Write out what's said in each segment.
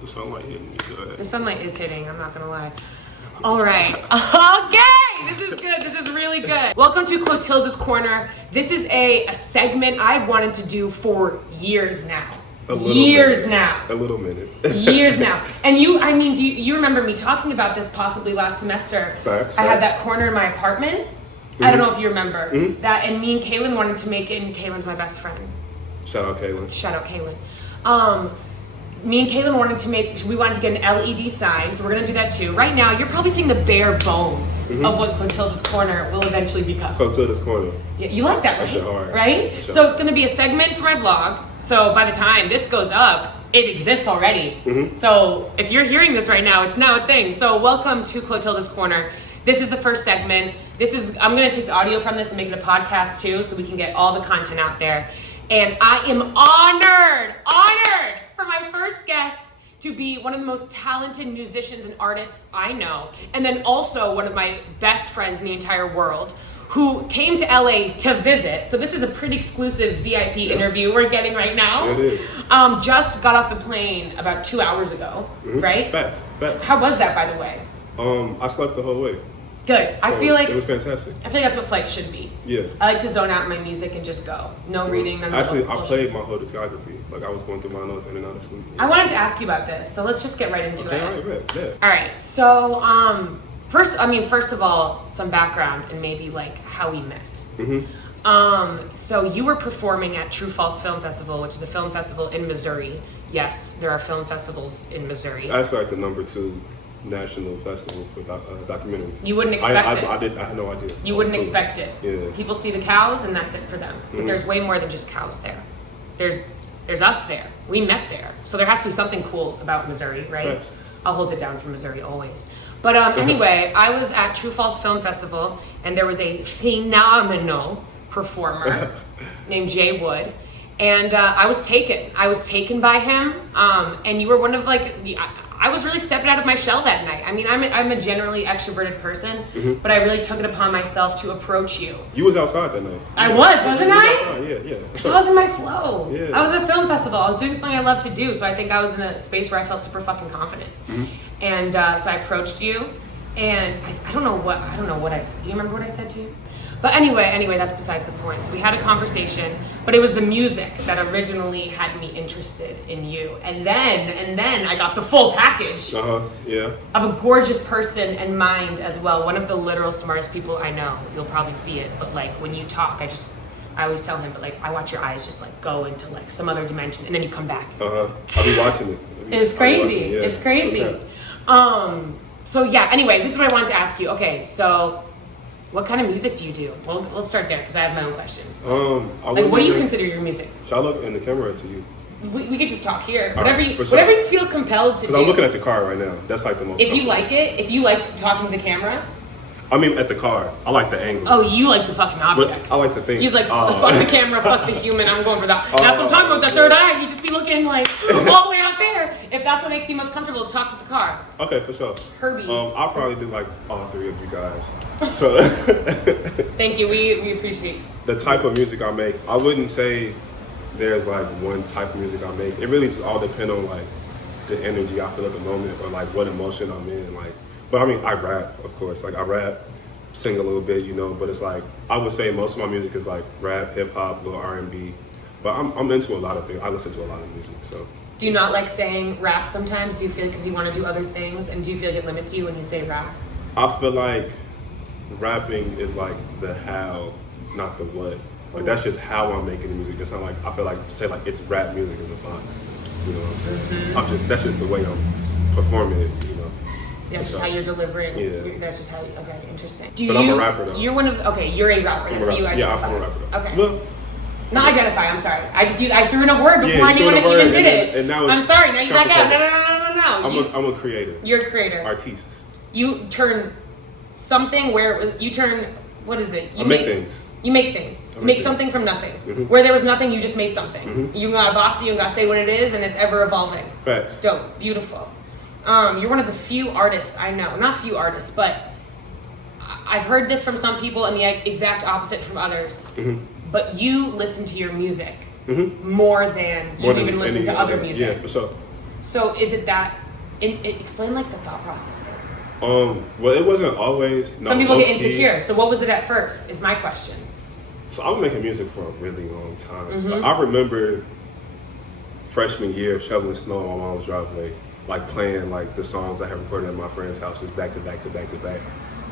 The sunlight hitting me good. The sunlight is hitting, I'm not gonna lie. All right, okay, this is good, this is really good. Welcome to Clotilda'S Corner. This is a segment I've wanted to do for years now. A little minute. Years now. And you remember me talking about this possibly last semester. Facts. I had that corner in my apartment. Mm-hmm. I don't know if you remember that, and me and Kaylin wanted to make it, and Kaylin's my best friend. Shout out Kaylin. Me and Kaylin we wanted to get an LED sign, so we're gonna do that too. Right now, you're probably seeing the bare bones of what Clotilda'S Corner will eventually become. Clotilda'S Corner. Yeah, you like that, right? Sure. Right? Sure. So it's gonna be a segment for my vlog. So by the time this goes up, it exists already. So if you're hearing this right now, it's now a thing. So welcome to Clotilda'S Corner. This is the first segment. I'm gonna take the audio from this and make it a podcast too, so we can get all the content out there. And I am honored for my first guest to be one of the most talented musicians and artists I know, and then also one of my best friends in the entire world, who came to LA to visit. So this is a pretty exclusive VIP interview we're getting right now. It is. Just got off the plane about 2 hours ago, right? Facts. How was that, by the way? I slept the whole way. Good. So I feel like it was fantastic. I feel like that's what flights should be. Yeah. I like to zone out my music and just go. No reading. Actually, I played my whole discography. Like I was going through my notes in and out of sleep. I wanted to ask you about this, so let's just get right into it. All right, yeah. All right. So, first of all, some background and maybe like how we met. So you were performing at True False Film Festival, which is a film festival in Missouri. Yes, there are film festivals in Missouri. It's actually like the #2 national festival for documentaries. You wouldn't expect it. I had no idea. You wouldn't expect it. Yeah. People see the cows and that's it for them. But there's way more than just cows there. There's us there. We met there. So there has to be something cool about Missouri, right? Thanks. I'll hold it down for Missouri always. But anyway, I was at True False Film Festival, and there was a phenomenal performer named Jay Wood. And I was taken by him. And you were one of I was really stepping out of my shell that night. I mean, I'm a generally extroverted person, but I really took it upon myself to approach you. You was outside that night. I wasn't I? Outside. Yeah. I was in my flow. Yeah. I was at a film festival. I was doing something I love to do, so I think I was in a space where I felt super fucking confident. And so I approached you, and I don't know what I said. Do you remember what I said to you? But anyway, that's besides the point. So we had a conversation, but it was the music that originally had me interested in you. And then I got the full package Yeah. of a gorgeous person and mind as well. One of the literal smartest people I know. You'll probably see it, but like when you talk, I always tell him, but like I watch your eyes just like go into like some other dimension and then you come back. I'll be watching it. It's crazy. Yeah. It's crazy. Okay. So yeah, anyway, this is what I wanted to ask you. Okay, so what kind of music do you do? We'll start there because I have my own questions. What do you consider your music? Should I look in the camera to you? We could just talk here. All whatever right, whatever you feel compelled to do. Because I'm looking at the car right now. That's like the most. If you like it, if you like talking to the camera. I mean, at the car. I like the angle. Oh, you like the fucking object. I like to think. He's like, fuck the camera, fuck the human. I'm going for that. That's what I'm talking about. That third eye. You just be looking like all the way out there. If that's what makes you most comfortable, talk to the car. Okay, for sure. Herbie. I'll probably do like all three of you guys. So. Thank you. We appreciate the type of music I make. I wouldn't say there's like one type of music I make. It really all depends on like the energy I feel at the moment or like what emotion I'm in. Like, but I mean, I rap, of course. Like I rap, sing a little bit, you know. But it's like I would say most of my music is like rap, hip hop, little R&B. But I'm into a lot of things. I listen to a lot of music. So. Do you not like saying rap sometimes? Do you feel because you want to do other things, and do you feel like it limits you when you say rap? I feel like rapping is like the how, not the what. Like that's just how I'm making the music. It's not like I feel like to say like it's rap music is a box. You know what I'm saying? That's just the way I'm performing it. You know. That's just how you're delivering. Yeah. That's just how. Okay, interesting. But I'm a rapper though. You're one of. Okay, you're a rapper. That's how you identify. Yeah, I'm a rapper. Though. Okay. Well, not identify. I'm sorry. I threw in a word before anyone even did it. And now I'm sorry. Now you back out. No. I'm a creator. You're a creator. Artiste. You turn something where you turn. What is it? I make things. You make things. You make something from nothing. Where there was nothing, you just made something. You got a box, you got to say what it is, and it's ever evolving. Facts. Dope. Beautiful. You're one of the few artists I know. Not few artists, but I've heard this from some people and the exact opposite from others. But you listen to your music more than you even listen to other music. Yeah, for sure. So is it that? Explain like the thought process there. Well, it wasn't always. No, Some people get low-key. insecure. So what was it at first? Is my question. So I was making music for a really long time. Mm-hmm. Like, I remember freshman year shoveling snow on my mom's driveway, like playing like the songs I had recorded at my friend's house, just back to back to back to back.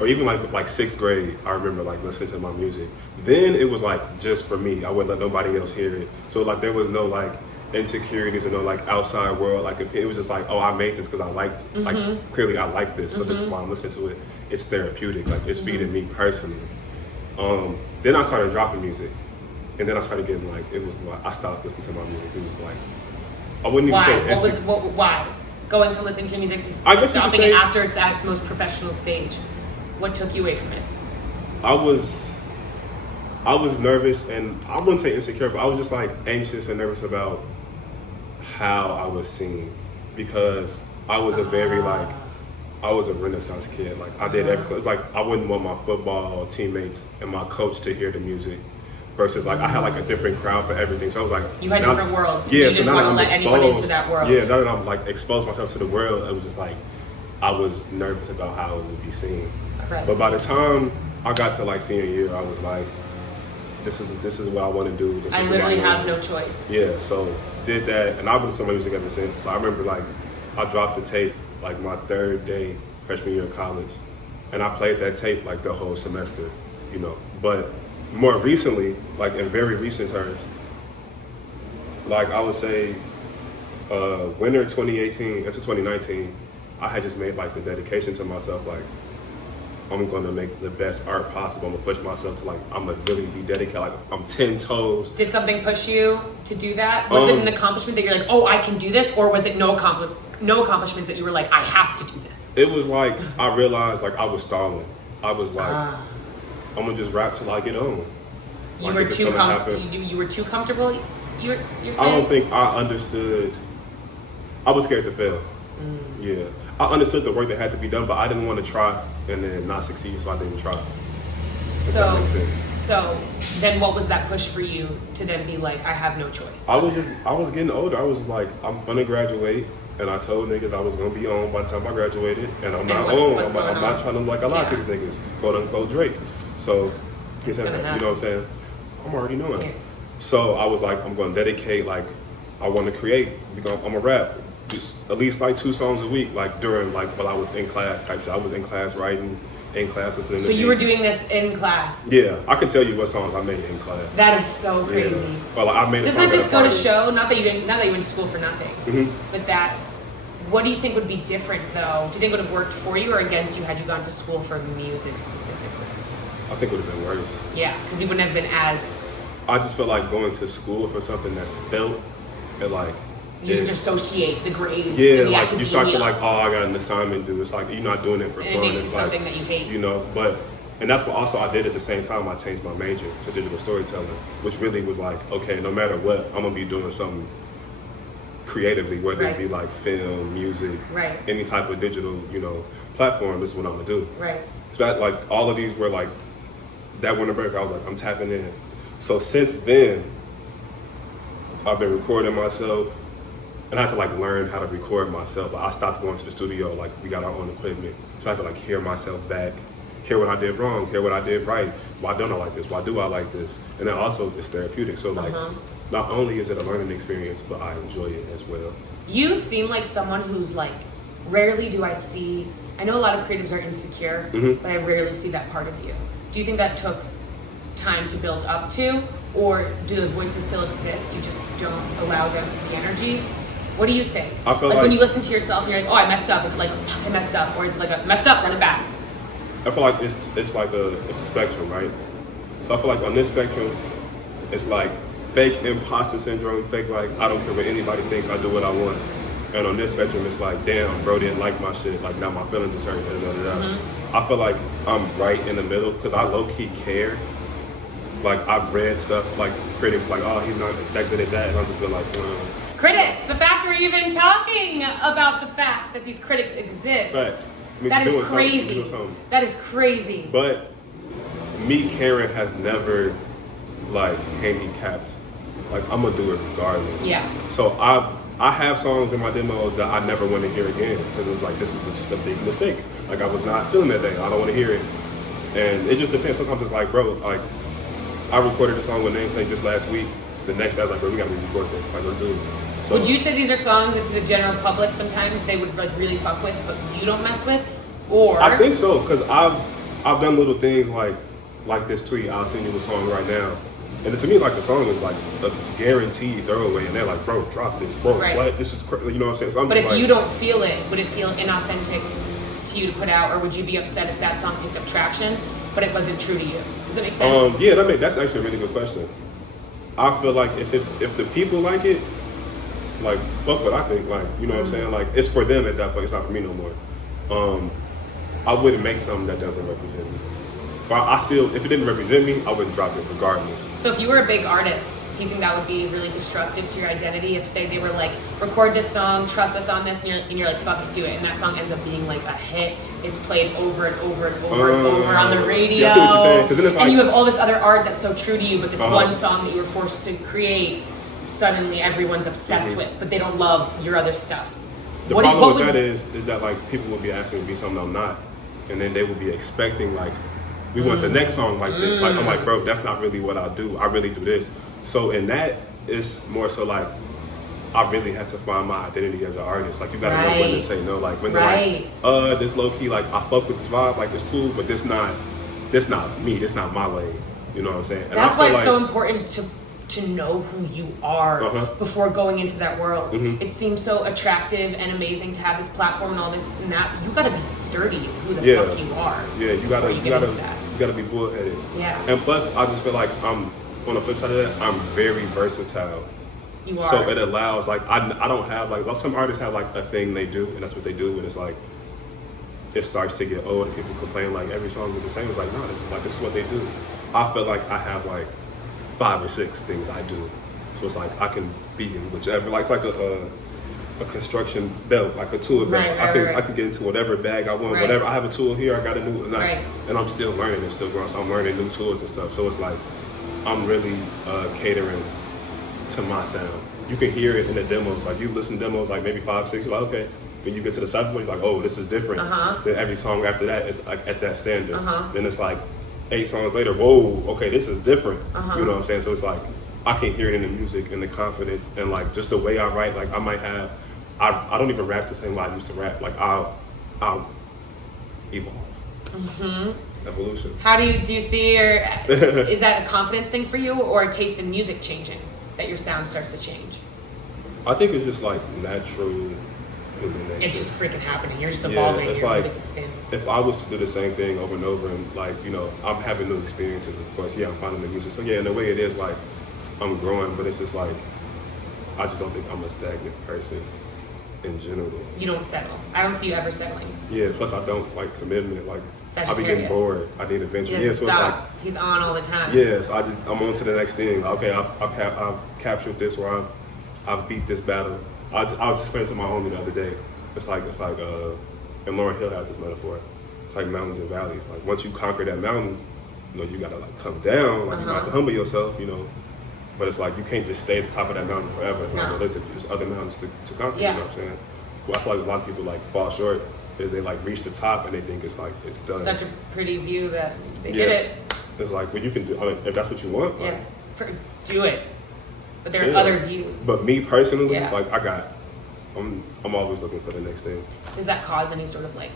Or even like sixth grade, I remember like listening to my music. Then it was like just for me. I wouldn't let nobody else hear it. So like there was no like insecurities or no like outside world. Like it was just like, oh, I made this because I liked, like clearly I like this. So this is why I'm listening to it. It's therapeutic. Like it's feeding me personally. Then I started dropping music, and then I started getting like it was like I stopped listening to my music. It was like I wouldn't even say Why? Going from listening to music to I guess stopping it after it's at its most professional stage. What took you away from it? I was nervous, and I wouldn't say insecure, but I was just like anxious and nervous about how I was seen, because I was a very like I was a Renaissance kid. Like I did everything. It's like I wouldn't want my football teammates and my coach to hear the music, versus like I had like a different crowd for everything. So I was like, you had different worlds. Yeah, you so didn't now want that to I'm let exposed, anyone into that world. Yeah, now that I'm like exposed myself to the world, it was just like I was nervous about how it would be seen. Right. But by the time I got to like senior year, I was like, this is what I want to do. I literally have no choice. Yeah, so did that, and I've been doing music ever since. So I remember like I dropped the tape like my third day freshman year of college, and I played that tape like the whole semester, you know. But more recently, like in very recent terms, like I would say winter 2018 into 2019, I had just made like the dedication to myself, like I'm gonna make the best art possible. I'm gonna push myself to like, I'm gonna really be dedicated. Like I'm 10 toes. Did something push you to do that? Was it an accomplishment that you're like, oh, I can do this? Or was it no accomplishments that you were like, I have to do this? It was like, I realized like I was stalling. I was like, I'm gonna just rap till I get on. You Like, were it's too gonna comfortable. happen. You were too comfortable. You're saying? I don't think I understood. I was scared to fail. Yeah, I understood the work that had to be done, but I didn't want to try and then not succeed, so I didn't try. If that makes sense. So then what was that push for you to then be like, I have no choice? I was getting older. I was just like, I'm gonna graduate, and I told niggas I was gonna be on by the time I graduated, and I'm not on. I'm not trying to look like a lot of these niggas, quote unquote Drake. So, you know what I'm saying? I'm already knowing. Yeah. So I was like, I'm gonna dedicate, like, I want to create. I'm gonna rap. Just at least like 2 songs a week, like during like while I was in class type shit. I was in class writing, in class listening to So you were doing this in class? Yeah, I can tell you what songs I made in class. That is so crazy. Yeah. Well, like, I made a Does song that just at a go to party. show? Not that you went to school for nothing, Mm-hmm. but that. What do you think would be different though? Do you think it would have worked for you or against you had you gone to school for music specifically? I think it would have been worse. Yeah, because you wouldn't have been as. I just feel like going to school for something that's felt and like. You should associate the grades. Yeah, and the like academia. you start to like, oh, I got an assignment due. It's like you're not doing it for And fun. it makes it it's like, something that you hate. You know, and that's what also I did at the same time. I changed my major to digital storytelling, which really was like, okay, no matter what, I'm gonna be doing something creatively, whether it be like film, music, any type of digital, you know, platform. This is what I'm gonna do. Right. So that like all of these were like that winter break. I was like, I'm tapping in. So since then, I've been recording myself. And I had to like learn how to record myself. Like, I stopped going to the studio, like we got our own equipment. So I had to like hear myself back, hear what I did wrong, hear what I did right. Why don't I like this? Why do I like this? And then also it's therapeutic. So like not only is it a learning experience, but I enjoy it as well. You seem like someone who's like, rarely do I see, I know a lot of creatives are insecure, but I rarely see that part of you. Do you think that took time to build up to? Or do those voices still exist? You just don't allow them the energy? What do you think? I feel like when you listen to yourself, you're like, oh, I messed up. Is it like, oh, fuck, I messed up? Or is it like, a messed up, run it back? I feel like it's like a spectrum, right? So I feel like on this spectrum, it's like fake imposter syndrome, fake like, I don't care what anybody thinks, I do what I want. And on this spectrum, it's like, damn, bro didn't like my shit. Like now my feelings is hurt. I feel like I'm right in the middle because I low-key care. Like I've read stuff like critics like, oh, he's not that good at that. And I'm just been like, Critics, the fact we're even talking about the fact that these critics exist. That is crazy. That is crazy. But me caring has never like handicapped. Like I'm gonna do it regardless. Yeah. So I've I have songs in my demos that I never want to hear again because it's like, this is just a big mistake. Like, I was not feeling that day. I don't want to hear it. And it just depends. Sometimes it's like, bro, like, I recorded a song with Namesake just last week. The next day I was like, bro, we got to re-record this. Like, let's do it. So, would you say these are songs that to the general public sometimes they would like really fuck with, but you don't mess with? Or I think so, because I've done little things like this tweet, I'll send you a song right now. And to me, like, the song is like a guaranteed throwaway, and they're like, bro, drop this, bro, right. What? This is crazy, you know what I'm saying? So I'm but just if like, you don't feel it, would it feel inauthentic to you to put out, or would you be upset if that song picked up traction, but it wasn't true to you? Does that make sense? Yeah, that's actually a really good question. I feel like if the people like it, like, fuck what I think, like, you know what I'm saying? Like, it's for them at that point, it's not for me no more. I wouldn't make something that doesn't represent me. But I still, if it didn't represent me, I wouldn't drop it regardless. So if you were a big artist, do you think that would be really destructive to your identity if, say, they were like, record this song, trust us on this, and you're like, fuck it, do it, and that song ends up being like a hit, it's played over and over and over and over on the radio, see, I see what you're saying, 'cause then it's like, and you have all this other art that's so true to you, but this Uh-huh. one song that you were forced to create, suddenly everyone's obsessed with, but they don't love your other stuff. The problem with that is that, like, people will be asking me to be something I'm not, and then they will be expecting, like, we want the next song like this. Like, I'm like, bro, that's not really what I do. I really do this. So in that, it's more so like, I really had to find my identity as an artist. Like, you gotta know when to say no. Like, when they're like, this low key, like, I fuck with this vibe, like, it's cool, but this not me. This not my lane. You know what I'm saying? And that's I why feel it's so important to know who you are before going into that world. It seems so attractive and amazing to have this platform and all this and that. You gotta be sturdy in who the fuck you are. Yeah, you gotta be bullheaded. Yeah. And plus, I just feel like I'm on the flip side of that. I'm very versatile. You are. So it allows, like, I don't have, like, well, some artists have, like, a thing they do, and that's what they do, and it's like, it starts to get old, and people complain, like, every song is the same. It's like, no, this is what they do. I feel like I have, like, 5 or 6 things I do. So it's like, I can be in whichever, like, it's like a construction belt, like a tool belt. I can get into whatever bag I want, whatever. I have a tool here, I got a new, and I'm still learning and still growing, so I'm learning new tools and stuff. So it's like, I'm really catering to my sound. You can hear it in the demos. Like, you listen to demos, like, maybe 5, 6, you're like, okay. When you get to the 7th one, you're like, oh, this is different. Then every song after that is, like, at that standard. Then it's like, 8 songs later, whoa, okay, this is different. You know what I'm saying? So it's like, I can hear it in the music and the confidence and, like, just the way I write. Like, I might have, I don't even rap the same way I used to rap. Like, I'll evolve. Evolution. How do you see your, is that a confidence thing for you or a taste in music changing, that your sound starts to change? I think it's just, like, natural human nature. It's just freaking happening. You're just evolving. It's your like, music's expanding. if I was to do the same thing over and over and, like, you know, I'm having new experiences, of course. Yeah, I'm finding the music. So yeah, in a way it is like, I'm growing, but it's just like, I just don't think I'm a stagnant person in general. You don't settle. I don't see you ever settling. Yeah, plus I don't like commitment. Like, I be getting Sagittarius. bored. I need adventure. He Yeah, doesn't so stop. it's like, He's on all the time. yeah, so I'm on to the next thing. Okay, I've captured this, or I've beat this battle. I was explaining to my homie the other day. It's like, and Lauryn Hill had this metaphor. It's like mountains and valleys. Like, once you conquer that mountain, you know, you gotta, like, come down. Like, you have to humble yourself, you know. But it's like, you can't just stay at the top of that mountain forever. It's like, well, there's other mountains to conquer. You know what I'm saying? Well, I feel like a lot of people, like, fall short is they, like, reach the top and they think it's like, it's done. Such a pretty view that they did it. It's like, well, you can do, I mean, if that's what you want, like, do it. But there are other views. But me personally, like, I'm always looking for the next thing. Does that cause any sort of, like,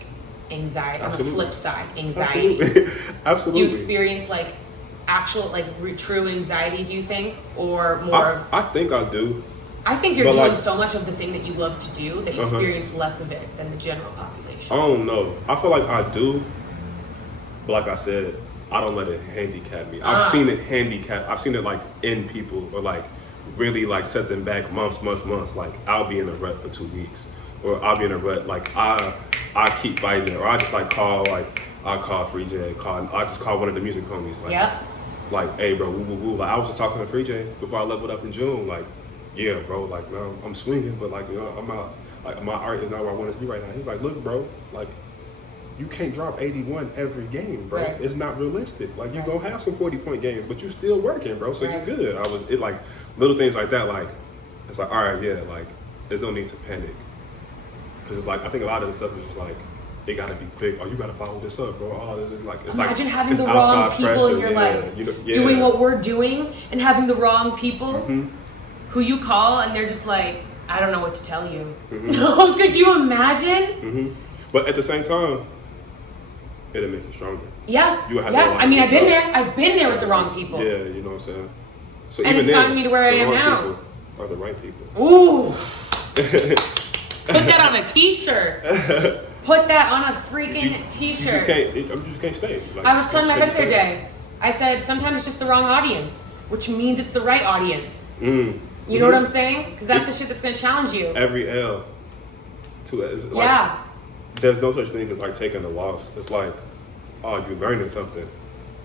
anxiety? Absolutely. On the flip side, anxiety. Absolutely. Do you experience, like, actual, like, true anxiety, do you think? Or more I think I do. I think you're doing, like, so much of the thing that you love to do that you experience less of it than the general population. I don't know. I feel like I do. But like I said, I don't let it handicap me. I've seen it I've seen it, like, in people, or, like, really, like, set them back months. Like, I'll be in a rut for 2 weeks, or I'll be in a rut, like, I keep fighting it, or I just, like, I'll call Free J, I just call one of the music homies, like, like, hey, bro, woo, woo, woo. Like, I was just talking to Free J before I leveled up in June, like, yeah, bro, like, man, I'm swinging, but, like, you know, I'm out, like, my art is not where I want it to be right now. He's like, look, bro, like, you can't drop 81 every game, bro. It's not realistic. Like, you gonna have some 40-point games, but you still working, bro, so you good. Like, little things like that, like, it's like, all right, yeah, like, there's no need to panic. Because it's like, I think a lot of the stuff is just like, it gotta be quick. Oh, you gotta follow this up, bro. Oh, this is like, it's Imagine like, having it's the wrong people pressure. in your life, doing what we're doing, and having the wrong people who you call, and they're just like, I don't know what to tell you. Could you imagine? But at the same time, it'll make you stronger. Yeah. You have I mean, I've been there. I've been there with the wrong people. Yeah, you know what I'm saying? So and even it's gotten me to where I am now. People are the right people. Ooh. Put that on a t-shirt. Put that on a freaking t-shirt. You just can't stay. Like, I was telling my friends the other day, I said, sometimes it's just the wrong audience, which means it's the right audience. You know what I'm saying? Because that's the shit that's going to challenge you. Every L. Like, there's no such thing as like taking a loss. It's like, oh, you're learning something.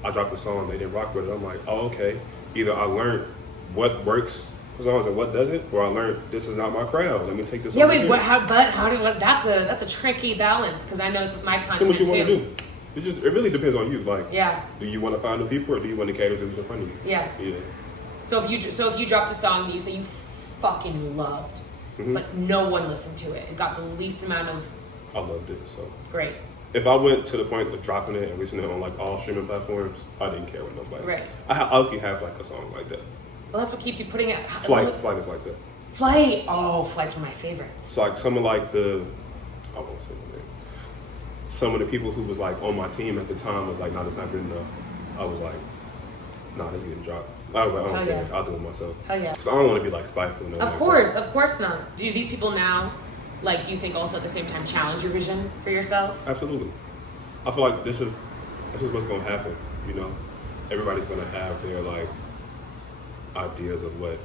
I dropped a song, they didn't rock with it. I'm like, oh, okay. Either I learned what works for songs and what doesn't, or I learned this is not my crowd. Let me take this. Yeah, wait, that's a tricky balance, because I know it's with my content what you want too. to do. It really depends on you. Like, do you want to find new people, or do you want to cater to who's in front of you? Yeah. So if you dropped a song that you say you fucking loved, but no one listened to it, it got the least amount of. I loved it, so. Great. If I went to the point of dropping it and listening on like all streaming platforms, I didn't care what nobody. Right. I can have like a song like that. Well, that's what keeps you putting it. Flight is like that. Flight. Oh, Flight's one of my favorites. It's like some of like I won't say the name. Some of the people who was like on my team at the time was like, nah, that's not good enough. I was like, nah, this getting dropped. I was like, oh, okay, I'll do it myself. Hell yeah. Because I don't want to be like spiteful. No, of course not. Do these people now, like, do you think also at the same time challenge your vision for yourself? Absolutely. I feel like this is what's gonna happen. You know, everybody's gonna have their like ideas of what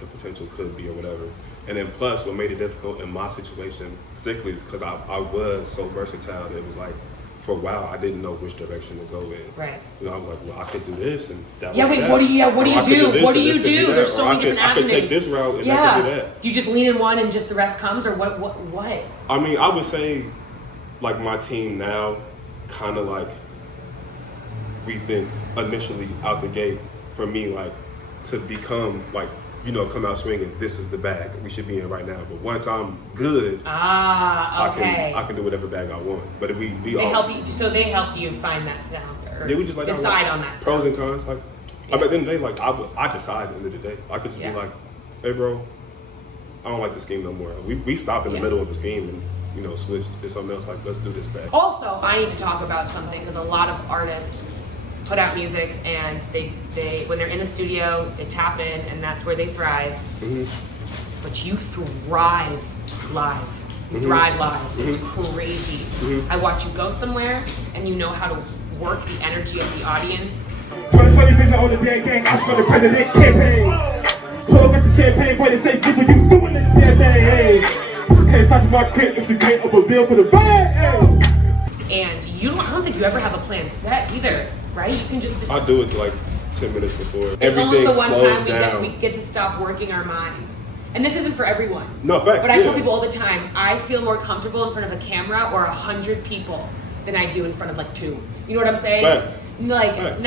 the potential could be or whatever. And then plus, what made it difficult in my situation, particularly, is because I was so versatile that it was like, for a while, I didn't know which direction to go in. Right. You know, I was like, well, I could do this and that. Yeah, wait, that. what do you do? What do you do? There's so many different avenues. I could take this route and I could do that. You just lean in one and just the rest comes, or what? I mean, I would say, like, my team now, kind of like, we think initially out the gate, for me, like, to become, like, you know, come out swinging, this is the bag we should be in right now. But once I'm good, okay. I can do whatever bag I want. But if they help you find that sound, or we just like decide on that pros sound. and cons. Like, at the end of the day, like I decide at the end of the day. I could just be like, hey bro, I don't like the scheme no more. We stopped in the middle of the scheme and, you know, switched to something else. Like, let's do this bag. Also, I need to talk about something, because a lot of artists put out music and they when they're in the studio, they tap in, and that's where they thrive. But you thrive live. You thrive live. It's crazy. I watch you go somewhere and you know how to work the energy of the audience. 2020 vision on the damn gang, I for the president campaign. Pull up the champagne, boy, they say, this what you doing the damn thing, hey. Can't start to my crib, it's the gate of a bill for the bag, hey. And I don't think you ever have a plan set either, right? You can just I do it like 10 minutes before. It's Everything almost the one slows time down. we get to stop working our mind. And this isn't for everyone. No, facts. But I tell people all the time, I feel more comfortable in front of a camera or 100 people than I do in front of like 2. You know what I'm saying? Facts. Like, Facts.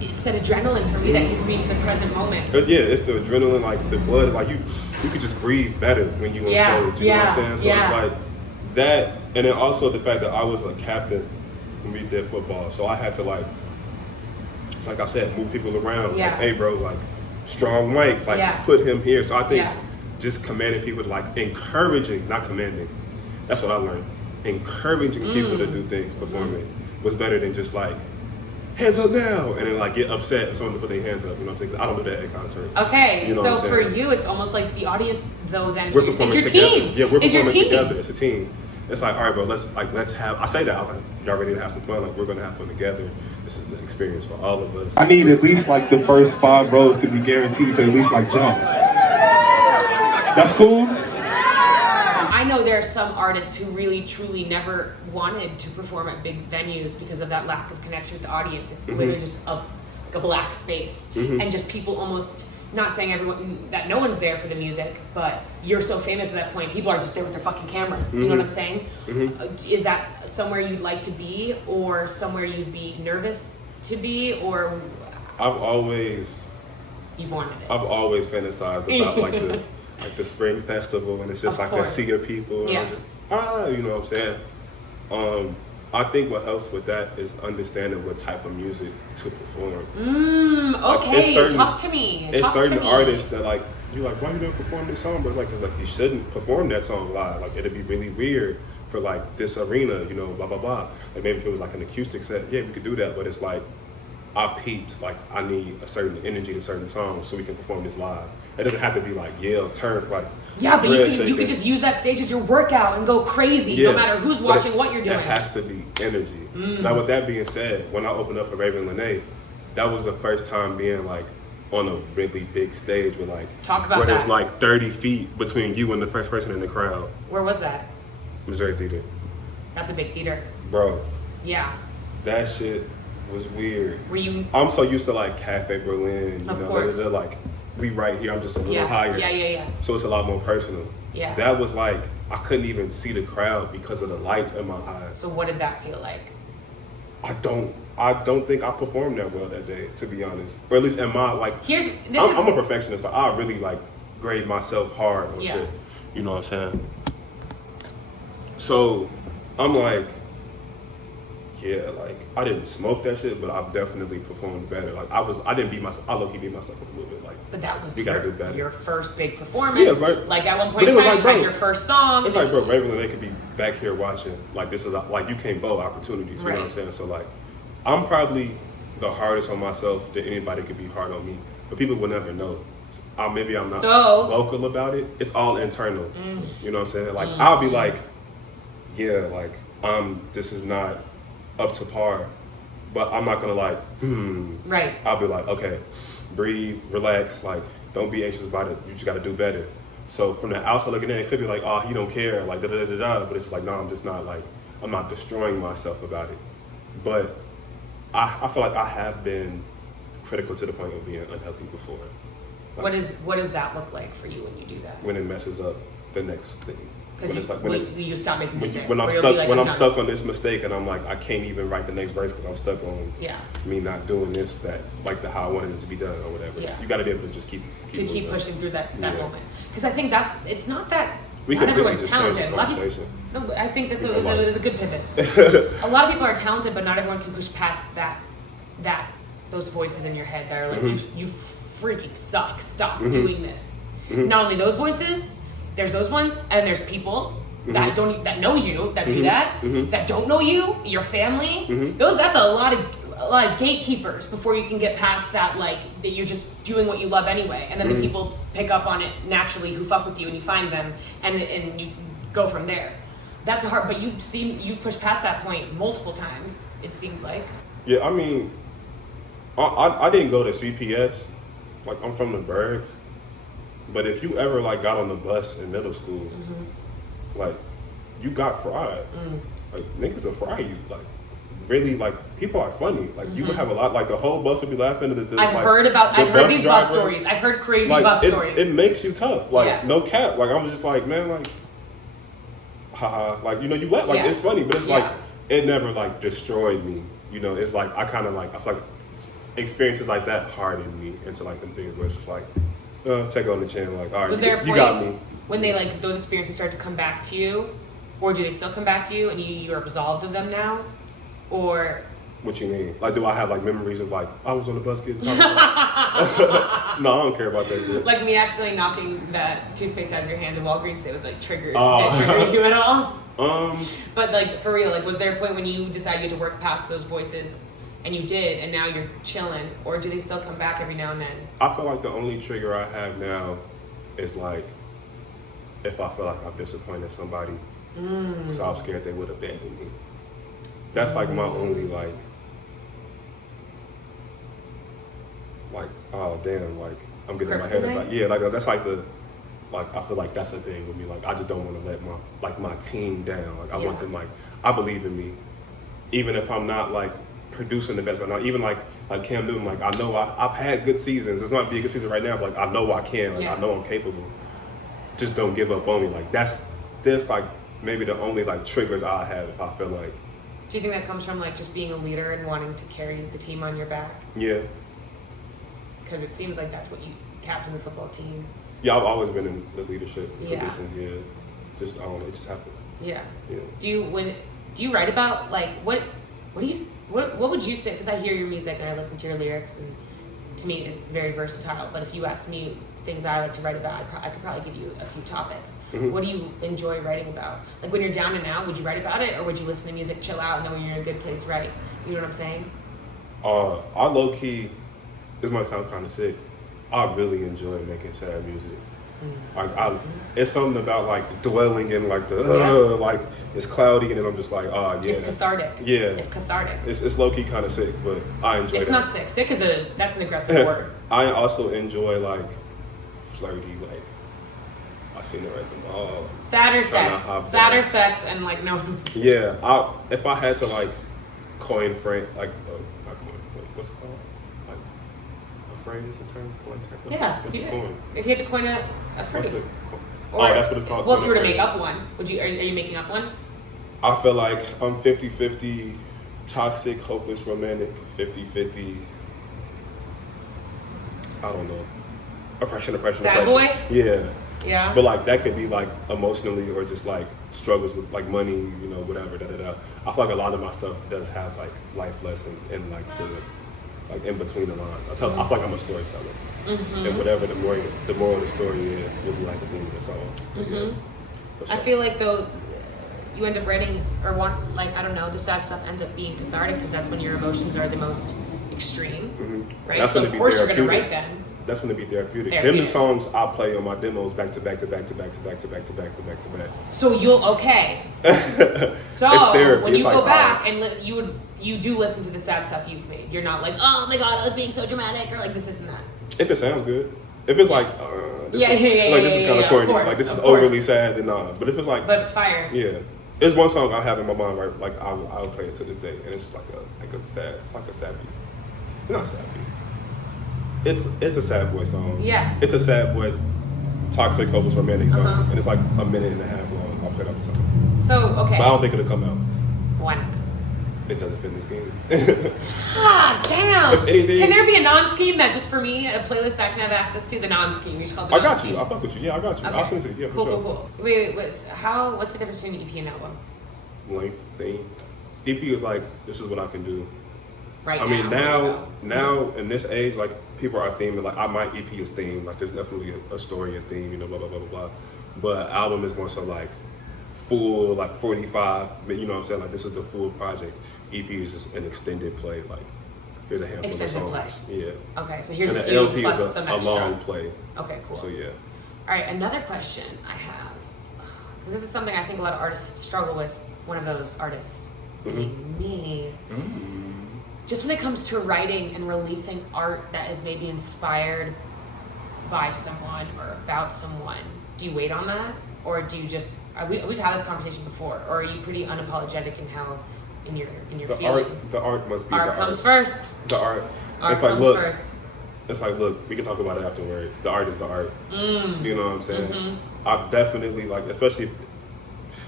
It's that adrenaline for me that kicks me into the present moment. It's the adrenaline, like the blood, like you could just breathe better when you on stage. You know what I'm saying? So it's like that, and then also the fact that I was a captain when we did football, so I had to like I said, move people around. Like, hey bro, like strong Mike, like put him here. So I think just commanding people to like encouraging, not commanding. That's what I learned. Encouraging people to do things, performing was better than just like hands up now, and then like get upset if someone put their hands up. You know what I'm saying? I don't do that at concerts. Okay, you know so for you, it's almost like the audience, though. Then we're performing is your together. team. Yeah, we're is performing your team. together. It's a team. It's like, all right, bro, let's have. I say that. I was like, y'all ready to have some fun? Like, we're gonna have fun together. This is an experience for all of us. I need at least like the first 5 rows to be guaranteed to at least like jump. That's cool. I know there are some artists who really, truly never wanted to perform at big venues because of that lack of connection with the audience. It's literally just a black space, and just people almost. Not saying everyone that no one's there for the music, but you're so famous at that point, people are just there with their fucking cameras. You know what I'm saying? Is that somewhere you'd like to be, or somewhere you'd be nervous to be, or I've always you've wanted it? I've always fantasized about like like the spring festival, and it's just Of like course. a sea of people. And Yeah. I'm just, you know what I'm saying? I think what helps with that is understanding what type of music to perform. Okay, it's certain- talk to me. It's Talk certain to me. artists that like, you're like, why you don't perform this song? But it's like, cause like you shouldn't perform that song live. Like it'd be really weird for like this arena, you know, blah blah blah. Like maybe if it was like an acoustic set, yeah, we could do that. But it's like, I peeped, like I need a certain energy to certain songs so we can perform this live. It doesn't have to be like yell, turn, like Yeah, but dread you shaking. could just use that stage as your workout and go crazy, no matter who's but watching what you're doing. It has to be energy. Now, with that being said, when I opened up for Raven Lene, that was the first time being like on a really big stage with like Talk about where there's that. like 30 feet between you and the first person in the crowd. Where was that? Missouri Theater, That's a big theater. bro. Yeah. That shit was weird. Were you? I'm so used to like Cafe Berlin, you Of know, course. they're like we right here. I'm just a little Yeah. higher. Yeah. So it's a lot more personal. Yeah. That was like I couldn't even see the crowd because of the lights in my eyes. So what did that feel like? I don't think I performed that well that day, to be honest. Or at least in my like I'm a perfectionist, so I really like grade myself hard on shit. You know what I'm saying? So I'm like, yeah, like I didn't smoke that shit, but I've definitely performed better. Like I didn't beat myself. I low-key beat myself up a little bit. Like, But that was you gotta do better. your first big performance. Yeah, right. Like at one But point it in was time, like, you had bro, your first song. It's like, bro, Raven Lene could be back here watching. Like this is like you can't bow opportunities. You know what I'm Right. saying? So like, I'm probably the hardest on myself that anybody could be hard on me, but people will never know. Maybe I'm not vocal about it. It's all internal. You know what I'm saying? Like I'll be like, yeah, like this is not up to par, but I'm not gonna like, Right. I'll be like, okay, breathe, relax, like don't be anxious about it. You just gotta do better. So from the outside looking in, it could be like, oh, he don't care, like da da da da. But it's just like, no, I'm just not like, I'm not destroying myself about it. But I feel like I have been critical to the point of being unhealthy before. Like, What does that look like for you when you do that? when it messes up the next thing. Because you stop making music. When I'm or you'll stuck, be like, when I'm done. stuck on this mistake, and I'm like, I can't even write the next verse because I'm stuck on Yeah. me not doing this, that, like how I wanted it to be done or whatever. Yeah. You got to be able to just keep moving. pushing through that Yeah. moment. Because I think it's not that We not completely everyone's just changed the talented. A lot of conversation. No, but I think that's You know, it was a good pivot. A lot of people are talented, but not everyone can push past those voices in your head that are like, you freaking suck. Stop doing this. Not only those voices, there's those ones, and there's people that know you, that do that, that don't know you, your family. That's a lot of gatekeepers before you can get past that, like that you're just doing what you love anyway, and then the people pick up on it naturally who fuck with you, and you find them, and you go from there. That's a hard, but you've pushed past that point multiple times. It seems like. Yeah, I mean, I didn't go to CPS. Like I'm from the burbs, but if you ever like got on the bus in middle school, like you got fried. Like niggas will fry you. Like really, like people are funny. Like you would have a lot. Like the whole bus would be laughing. I've heard these bus stories. I've heard crazy bus stories. It makes you tough. Like no cap. Like I was just like, man, like, haha. Like you know, you let like it's funny, but it's like it never like destroyed me. You know, it's like I kind of like I feel like experiences like that hardened me into like them things where it's just like take it on the chin. Like all right, Was there a point you got me. when they like those experiences start to come back to you, or do they still come back to you and you're absolved of them now, or? What you mean? Like, do I have like memories of like I was on the bus getting talked about? No, I don't care about that shit. Like me accidentally knocking that toothpaste out of your hand in Walgreens, it was like triggered. Did it trigger you at all? But like for real, like was there a point when you decided to work past those voices, and you did, and now you're chilling, or do they still come back every now and then? I feel like the only trigger I have now is like if I feel like I've disappointed somebody because I'm scared they would abandon me. That's like my only like oh damn, like I'm getting my head about like that's like the like I feel like that's the thing with me. Like I just don't want to let my team down. Like I want them like I believe in me, even if I'm not like producing the best right now. Even like Cam Newton, like I know I've had good seasons. It's not be a good season right now, but like I know I can. Like I know I'm capable. Just don't give up on me. Like that's like maybe the only like triggers I have if I feel like. Do you think that comes from like just being a leader and wanting to carry the team on your back? Yeah. Because it seems like that's what you captain the football team. Yeah, I've always been in the leadership Yeah. position. Yeah, just I don't know, it just happened. Yeah. Yeah. Do you write about like what would you say? Because I hear your music and I listen to your lyrics, and to me it's very versatile. But if you ask me things I like to write about, I could probably give you a few topics. Mm-hmm. What do you enjoy writing about? Like when you're down and out, would you write about it, or would you listen to music, chill out, and then when you're in a good place, write? You know what I'm saying? I low key, this might sound kind of sick. I really enjoy making sad music. It's something about like dwelling in like the like it's cloudy and then I'm just like yeah. It's cathartic. Yeah. It's cathartic. It's low key kind of sick, but I enjoy It's that. not sick. Sick is that's an aggressive word. I also enjoy like flirty, like I seen it at the mall. Sadder Trying to sex. hop Sadder down. sex and like no. Yeah, if I had to like coin frame like what's it called? Like a phrase, a term, Yeah. What's the coin? If you had to coin a What's phrase. the- Or- that's what it's called. Well, if you were to coin a make phrase. up one, are you making up one? I feel like I'm 50-50 toxic, hopeless, romantic, 50-50. I don't know. Oppression. Sad boy? Yeah. Yeah. But like that could be like emotionally or just like struggles with like money, you know, whatever. I feel like a lot of my stuff does have like life lessons in like like in between the lines. I feel like I'm a storyteller, and whatever the moral of the story is will be like the theme of the song. Yeah, for sure. I feel like though you end up writing or want like I don't know, the sad stuff ends up being cathartic because that's when your emotions are the most extreme, right? That's so when of it be course you're gonna therapeutic. write them. That's when it be therapeutic. Them Therapeutic. the songs I play on my demos back to back to back to back to back to back to back to back to back. So you'll okay. So It's therapy. when It's you like, go back and you do listen to the sad stuff you've made. You're not like, oh my god, I was being so dramatic or like this and that. If it sounds good. If it's like, this Yeah, is, yeah, like yeah, this is yeah, kind yeah, of corny, of course, like this is of course. overly sad, then nah. But if it's like, But it's fire. yeah, there's one song I have in my mind where like I'll play it to this day, and it's just like a sad, it's like a sad beat. It's not a sad beat. It's a sad boy song. Yeah. It's a sad boy, toxic, hopeless, romantic song, Uh-huh. and it's like a minute and a half long. I'll play that song, So okay. but I don't think it'll come out. Why not? It doesn't fit in this game. Ah, damn. If anything- Can there be a non-scheme that just for me, a playlist I can have access to? The non-scheme. You just call it the I got non-scheme. you. I fuck with you. Yeah, I got you. I'll send it to you. Yeah, Cool, for sure. cool. Wait. What's the difference between an EP and album? Length thing. EP is like, this is what I can do. Right I mean, now. now in this age, like people are theming, like my EP is themed, like there's definitely a story, a theme, you know, blah blah blah blah blah. But album is more so like full, like 45. But you know what I'm saying? Like this is the full project. EP is just an extended play. Like here's a handful Extended of songs. Yeah. Okay, so here's And a the few LP plus is some a extra. long play. Okay, cool. So yeah. All right, another question I have. This is something I think a lot of artists struggle with. One of those artists, being me. Just when it comes to writing and releasing art that is maybe inspired by someone or about someone, do you wait on that, or do you just? We've had this conversation before, or are you pretty unapologetic in how in your feelings? The art must be Art the comes art. first. The art. Art it's like comes look. first. It's like, look, we can talk about it afterwards. The art is the art. You know what I'm saying? Mm-hmm. I've definitely, like, especially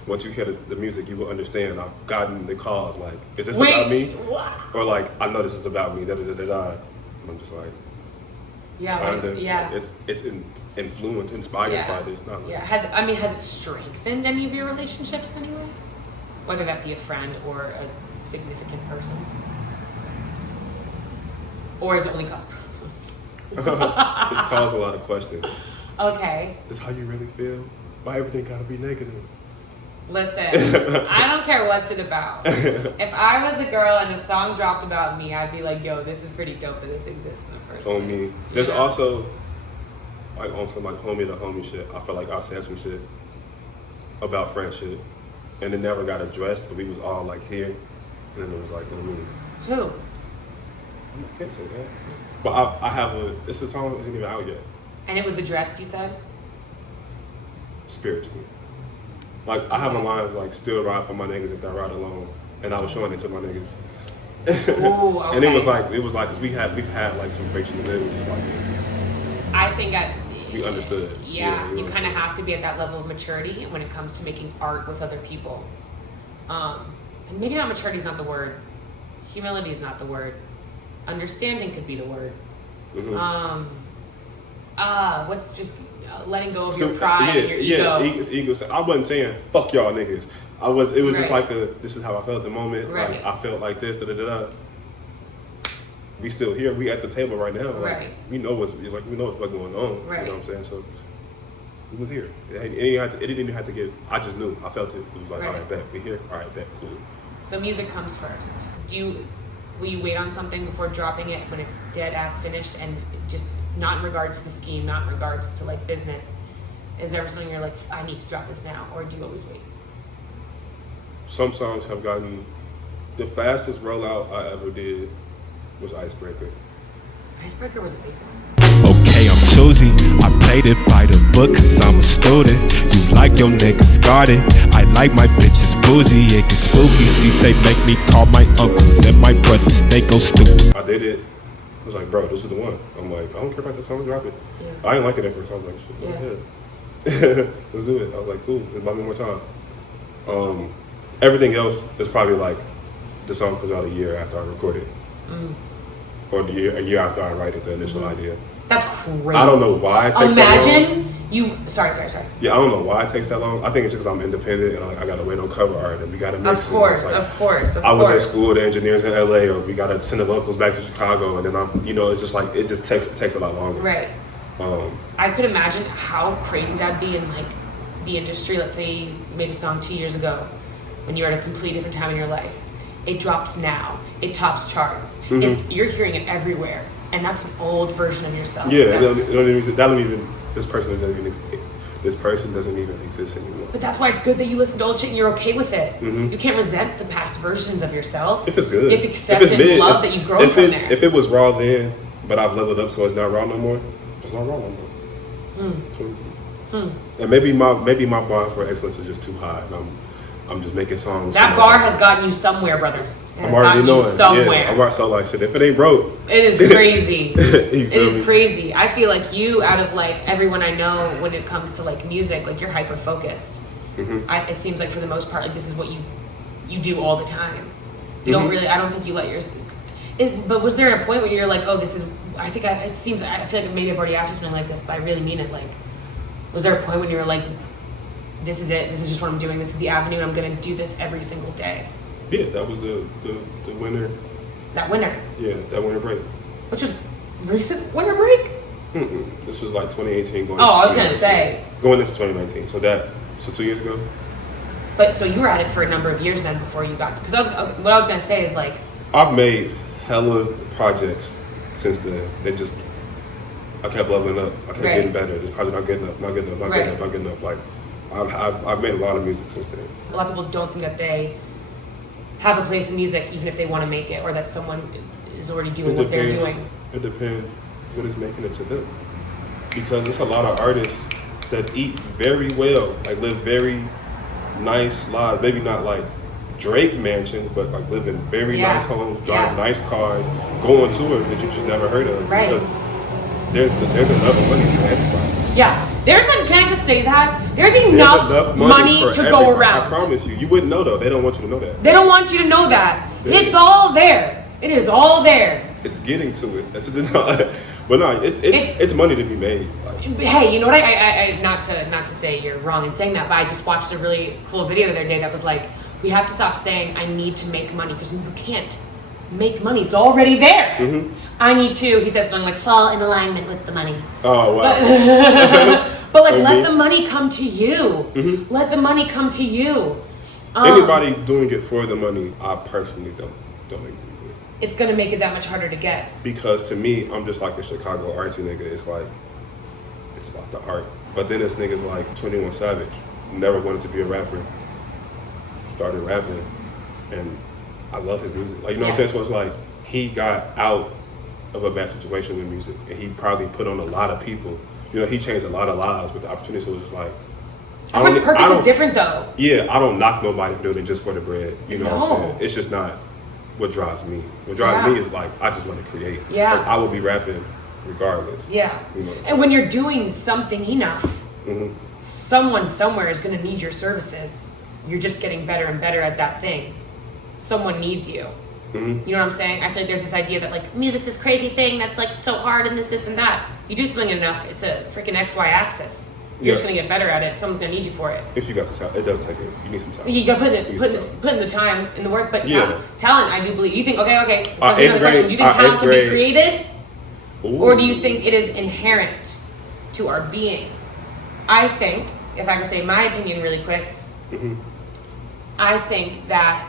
once you hear the music, you will understand. I've gotten the calls, like, is this about me? What? Or, like, I know this is about me, da-da-da-da-da. And I'm just like, Yeah, kind of. yeah. It's influenced, inspired by this. Not like, Yeah. Has it strengthened any of your relationships in any way? Whether that be a friend or a significant person? Or has it only caused problems? It's caused a lot of questions. Okay. This how you really feel? Why everything gotta be negative? Listen, I don't care what's it about. If I was a girl and a song dropped about me, I'd be like, yo, this is pretty dope that this exists in the first place. On me. There's also, like, on some, like, homie to homie shit. I feel like I said some shit about friendship, and it never got addressed, but we was all, like, here, and then it was like, on me. Who? I can't say that. But I have it's a song that isn't even out yet, And it was addressed, you said? spiritually. Like, I have a line like, still ride for my niggas if they ride alone, and I was showing it to my niggas. Ooh, okay. And it was like, cause we've had like some friction, and it was just like, I think we understood. Yeah, we you kind of understood. have to be at that level of maturity when it comes to making art with other people. And maybe not maturity is not the word. Humility is not the word. Understanding could be the word. Mhm. what's just letting go of your pride and your ego. Ego. I wasn't saying fuck y'all niggas. It was just Right. like this is how I felt at the moment. Right. Like I felt like this. We still here. We at the table right now. Like, Right. we know what's going on. Right. You know what I'm saying? So it was here. It didn't even have to get. I just knew. I felt it. It was like, Right. all right, bet we here. All right, bet cool. So music comes first. Will you wait on something before dropping it when it's dead ass finished, and just not in regards to the scheme, not in regards to like business? Is there something you're like, I need to drop this now, or do you always wait? Some songs have gotten the fastest rollout I ever did was Icebreaker. Icebreaker was a big one. Okay, I'm choosy. I played it by the book cause I'm a student. You like your niggas guarded. I like my bitches boozy. It gets spooky. She say make me call my uncles and my brothers. They go stupid. I did it. I was like, bro, this is the one. I'm like, I don't care about this song, drop it. Yeah. I didn't like it at first. I was like, shit, go Yeah. ahead. Let's do it. I was like, cool, let's buy me more time. Everything else is probably like the song comes out a year after I record it. Or a year after I write it, the initial idea. That's crazy. I don't know why it takes that long. Imagine you. Sorry. Yeah, I don't know why it takes that long. I think it's just because I'm independent and I got to wait on cover art and we got to mix Of course, it. It's like, of course. I was at school with the engineers in LA, or we got to send the vocals back to Chicago, and then it's just like it takes a lot longer. Right. I could imagine how crazy that'd be in like the industry. Let's say you made a song 2 years ago when you're at a completely different time in your life. It drops now. It tops charts. You're hearing it everywhere, and that's an old version of yourself. Yeah, this person doesn't even exist anymore. But that's why it's good that you listen to old shit and you're okay with it. You can't resent the past versions of yourself. If it's good. You have to accept and love that you've grown from there. If it was raw then, but I've leveled up so it's not raw no more, it's not raw no more. And maybe my bar for excellence is just too high, and I'm just making songs. That bar has gotten you somewhere, brother. It has I'm already gotten you knowing. somewhere. Yeah, I'm already so like shit. If it ain't broke, It is crazy. You It feel is me? crazy. I feel like you, out of like everyone I know, when it comes to like music, like you're hyper focused. It seems like for the most part, like this is what you do all the time. You don't really. I don't think you let yours. But was there a point where you're like, oh, this is? I feel like maybe I've already asked you something like this, but I really mean it. Like, was there a point when you were like, this is it. This is just what I'm doing. This is the avenue, and I'm gonna do this every single day. Yeah, that was the winter. That winter, Yeah, that winter break. which was recent winter break. This was like 2018 going. Oh, I was into gonna 2019. say. Going into 2019. So 2 years ago. But so you were at it for a number of years then before you got. Because what I was gonna say is like. I've made hella projects since then. I kept leveling up. I kept getting better. This project not getting enough. Like I've made a lot of music since then. A lot of people don't think that they have a place in music, even if they want to make it, or that someone is already doing what they're doing. It depends what is making it to them. Because there's a lot of artists that eat very well, like live very nice lives. Maybe not like Drake mansions, but like live in very nice homes, drive nice cars, go on tour that you just never heard of. Right. Because there's enough money for everybody. Yeah, can I just say that? There's enough money for to everybody. go around. I promise you. You wouldn't know though. They don't want you to know that. They don't want you to know that. Yeah. It's all there. It is all there. It's getting to it. That's but no, it's money to be made. Like, Hey, you know what? I not to say you're wrong in saying that, but I just watched a really cool video the other day that was like, we have to stop saying I need to make money, because you can't make money. It's already there. I need to. He said something like fall in alignment with the money. oh wow. But like, let the money come to you. Let the money come to you. Anybody doing it for the money, I personally don't agree with. It's gonna make it that much harder to get. Because to me, I'm just like a Chicago artsy nigga. It's like, it's about the art. But then it's niggas like 21 Savage, never wanted to be a rapper, started rapping, and I love his music. Like, you know what I'm saying? So it's like, he got out of a bad situation with music, and he probably put on a lot of people. You know, he changed a lot of lives with the opportunity. So it's just like, Everyone's purpose is different though. Yeah, I don't knock nobody for doing it just for the bread. You know what I'm saying? It's just not what drives me. What drives me is like, I just want to create. Yeah. Like, I will be rapping regardless. Yeah. You know? And when you're doing something enough, someone somewhere is going to need your services. You're just getting better and better at that thing. Someone needs you. You know what I'm saying? I feel like there's this idea that like music's this crazy thing that's like so hard and this and that. You do something enough, it's a freaking XY axis. You're just gonna get better at it. Someone's gonna need you for it. If you got the time, it does take it. You need some time. You gotta put in the time in the work, but Yeah. talent, I do believe. You think okay? So Our here's eighth another question. Do you think grade- talent can be grade- created, Ooh. or do you think it is inherent to our being? I think, if I can say my opinion really quick, I think that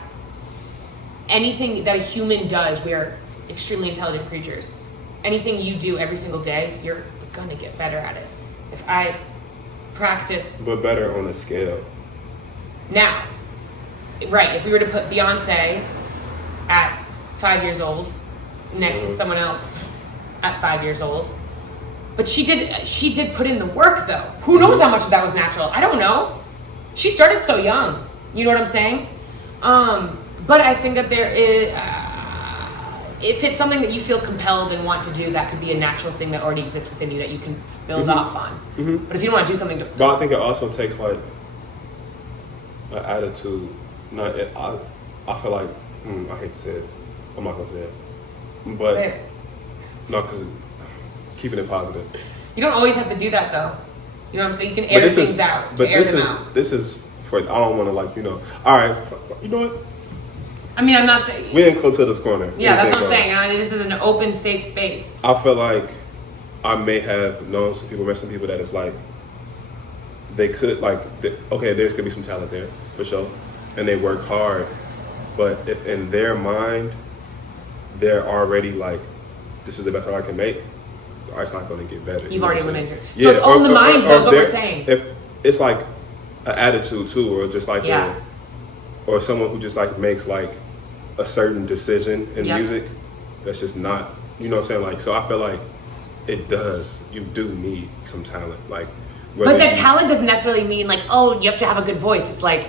anything that a human does, we are extremely intelligent creatures. Anything you do every single day, you're gonna get better at it. If I practice But better on a scale. now, right, if we were to put Beyonce at 5 years old next to someone else at 5 years old, but she did put in the work though. Who knows how much of that was natural? I don't know. She started so young. You know what I'm saying? But I think that there is, if it's something that you feel compelled and want to do, that could be a natural thing that already exists within you that you can build off on. But if you don't want to do something, But I think it also takes like an attitude. I feel like I hate to say it. I'm not gonna say it. But say it. no, because keeping it positive. You don't always have to do that though. You know what I'm saying? You can air things out. But air this them is out. this is for. I don't want to like All right, you know what? I mean, I'm not saying. We in Clotilda'S corner. Yeah, that's Anything what I'm goes. saying. This is an open, safe space. I feel like I may have known some people, met some people that it's like they could okay, there's gonna be some talent there for sure, and they work hard, but if in their mind they're already like, this is the best art I can make, the art's not gonna get better. You've already went in. So Yeah, it's on the mind. That's what we're they're- saying. If it's like an attitude too, or just like or someone who just like makes like a certain decision in music that's just not, you know what I'm saying? Like, so I feel like you do need some talent. Like, But that talent doesn't necessarily mean like, oh, you have to have a good voice. It's like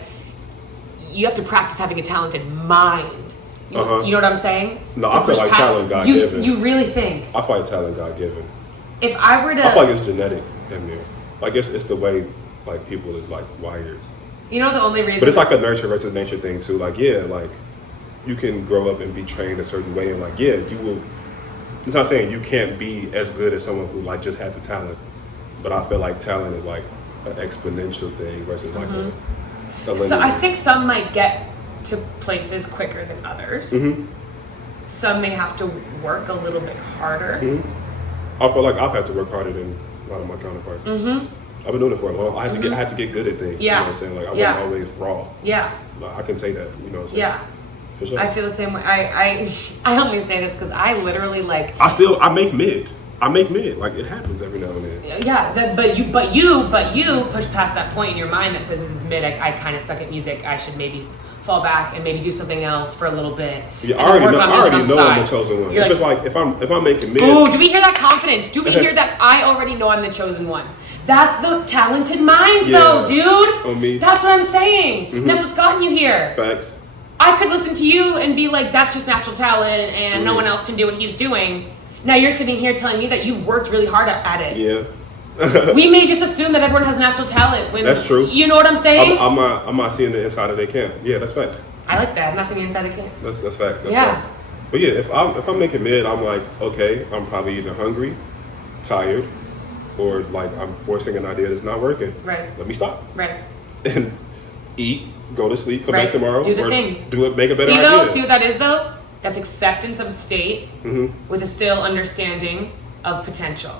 you have to practice having a talented mind. You know what I'm saying? No, To I feel push like past- talent God given. You really think? I feel like talent God given. If I were to, I feel like it's genetic in there. Like it's the way like people is like wired. you know, the only reason. But it's like a nurture versus nature thing too. Like like you can grow up and be trained a certain way, and like you will. It's not saying you can't be as good as someone who like just had the talent, but I feel like talent is like an exponential thing versus like a So I linear. think some might get to places quicker than others. Some may have to work a little bit harder. I feel like I've had to work harder than a lot of my counterparts. I've been doing it for a long. I had to get good at things. Yeah. You know what I'm saying? Like I wasn't always raw. Yeah. Like, I can say that. You know what I'm saying? Yeah. For sure. I feel the same way. I only say this because I literally like. I make mid. Like it happens every now and then. Yeah, but you push past that point in your mind that says this is mid. I kind of suck at music. I should maybe fall back and maybe do something else for a little bit. Yeah, and I already work know. on I music already on the know I'm side. the chosen one. You're If it's like if I'm making mid. Ooh, do we hear that confidence? Do we hear that I already know I'm the chosen one? That's the talented mind, though, dude. On me. That's what I'm saying. That's what's gotten you here. Facts. I could listen to you and be like, that's just natural talent and no one else can do what he's doing. Now you're sitting here telling me that you've worked really hard at it. Yeah. We may just assume that everyone has natural talent when That's true. You know what I'm saying? I'm not seeing the inside of their camp. Yeah, that's facts. I like that. I'm not saying inside the kid. That's facts. That's Yeah. facts. But yeah, if I'm making mid, I'm like, okay, I'm probably either hungry, tired, or like I'm forcing an idea that's not working. Right. Let me stop. Right. And eat, go to sleep, come Right. back tomorrow. Do the or things. Do it, make a better See idea. though? See what that is though? That's acceptance of state with a still understanding of potential.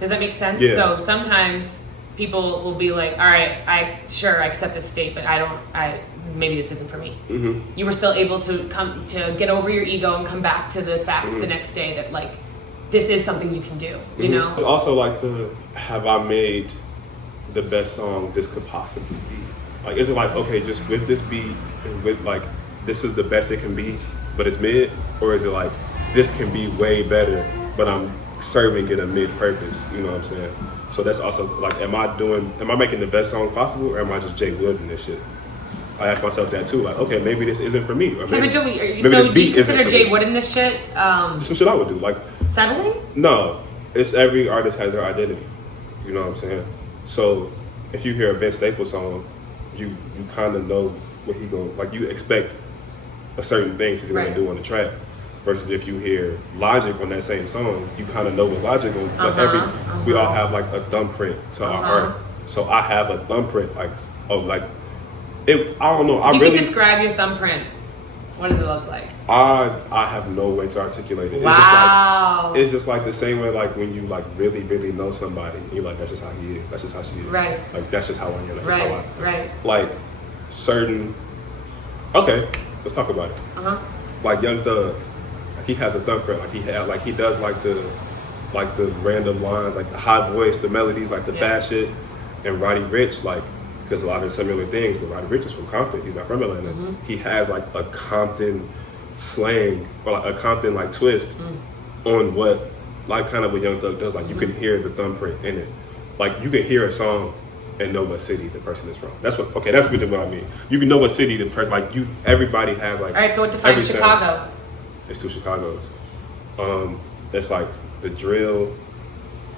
Does that make sense? Yeah. So sometimes people will be like, all right, I accept this state, but maybe this isn't for me. You were still able to come to get over your ego and come back to the fact the next day that like this is something you can do. You know? It's also like have I made the best song this could possibly be? Like, is it like, okay, just with this beat and with like, this is the best it can be, but it's mid? Or is it like, this can be way better, but I'm serving it a mid purpose? You know what I'm saying? So that's also like, am I making the best song possible, or am I just Jay Wooding this shit? I ask myself that too. Like, okay, maybe this isn't for me. Or maybe, Do this you beat isn't consider for Jay me. Wood in this shit? Some shit I would do. Like, Settling? no, it's every artist has their identity. You know what I'm saying? So if you hear a Vince Staples song, you kind of know what he going, like you expect a certain things he's gonna do on the track. Versus if you hear Logic on that same song, you kind of know what Logic on. But we all have like a thumbprint to our art. So I have a thumbprint like it. I don't know. If you could describe your thumbprint, what does it look like? I have no way to articulate it. Wow. It's just like the same way like when you like really really know somebody, you're like that's just how he is. That's just how she is. Right. Like that's just how I am. That's just how I. Right. Like certain. Okay, let's talk about it. Like Young Thug, like he has a thumbprint. Like he does like the random lines, like the high voice, the melodies, like the fast shit. And Roddy Ricch, like, because a lot of similar things, but Roddy Ricch is from Compton. He's not from Atlanta. He has like a Compton slang or like a Compton like twist on what, like, kind of what Young Thug does. Like, you can hear the thumbprint in it. Like, you can hear a song and know what city the person is from. That's what I mean. You can know what city the person, like, everybody has like. All right, so what defines Chicago? It's 2 Chicagos. It's like the drill,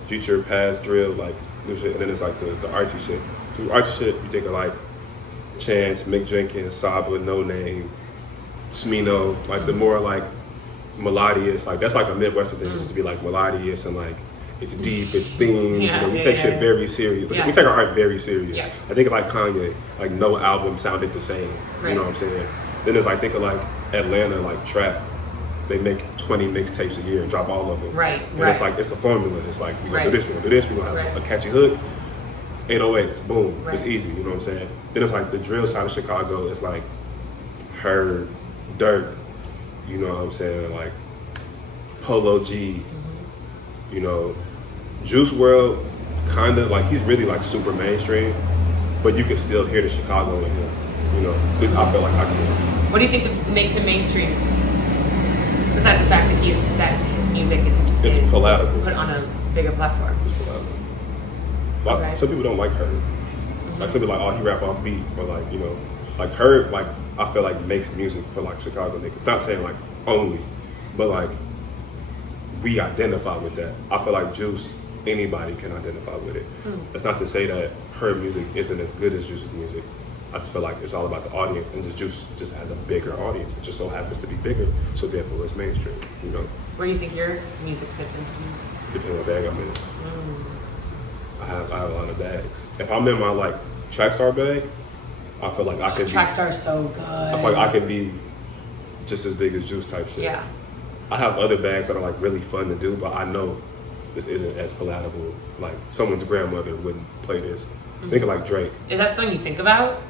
future, past drill, like, new shit, and then it's like the artsy shit. So artsy shit, you think of like Chance, Mick Jenkins, Saba, No Name, Smino, like the more like melodious, like that's like a Midwestern thing, just to be like melodious and like it's deep, it's themed. You know, we take shit very serious. We take our art very serious. I think of like Kanye, like no album sounded the same. You know what I'm saying? Then it's like think of like Atlanta, like trap. They make 20 mixtapes a year and drop all of them. And it's like, it's a formula. It's like, we're gonna do this, we're gonna do this, we're gonna have a catchy hook, 808s, boom, it's easy, you know what I'm saying? Then it's like the drill side of Chicago, it's like Herb, Dirk, you know what I'm saying, like Polo G, you know, Juice WRLD, kinda, like he's really like super mainstream, but you can still hear the Chicago in him, you know, at least I feel like I can. What do you think makes him mainstream? Besides the fact that his music is palatable. Put on a bigger platform. It's palatable. Like, some people don't like Herb. Like some people like, oh, he rap off beat, or like, you know, like Herb, like I feel like makes music for like Chicago niggas. Not saying like only, but like we identify with that. I feel like Juice, anybody can identify with it. That's not to say that Herb music isn't as good as Juice's music. I just feel like it's all about the audience, and just Juice just has a bigger audience. It just so happens to be bigger, so therefore it's mainstream, you know? Where do you think your music fits into these? Depending on what bag I'm in. I have a lot of bags. If I'm in my like Trackstar bag, I feel like I can Trackstar is so good. I feel like I can be just as big as Juice type shit. Yeah. I have other bags that are like really fun to do, but I know this isn't as palatable. Like someone's grandmother wouldn't play this. Think of like Drake. Is that something you think about?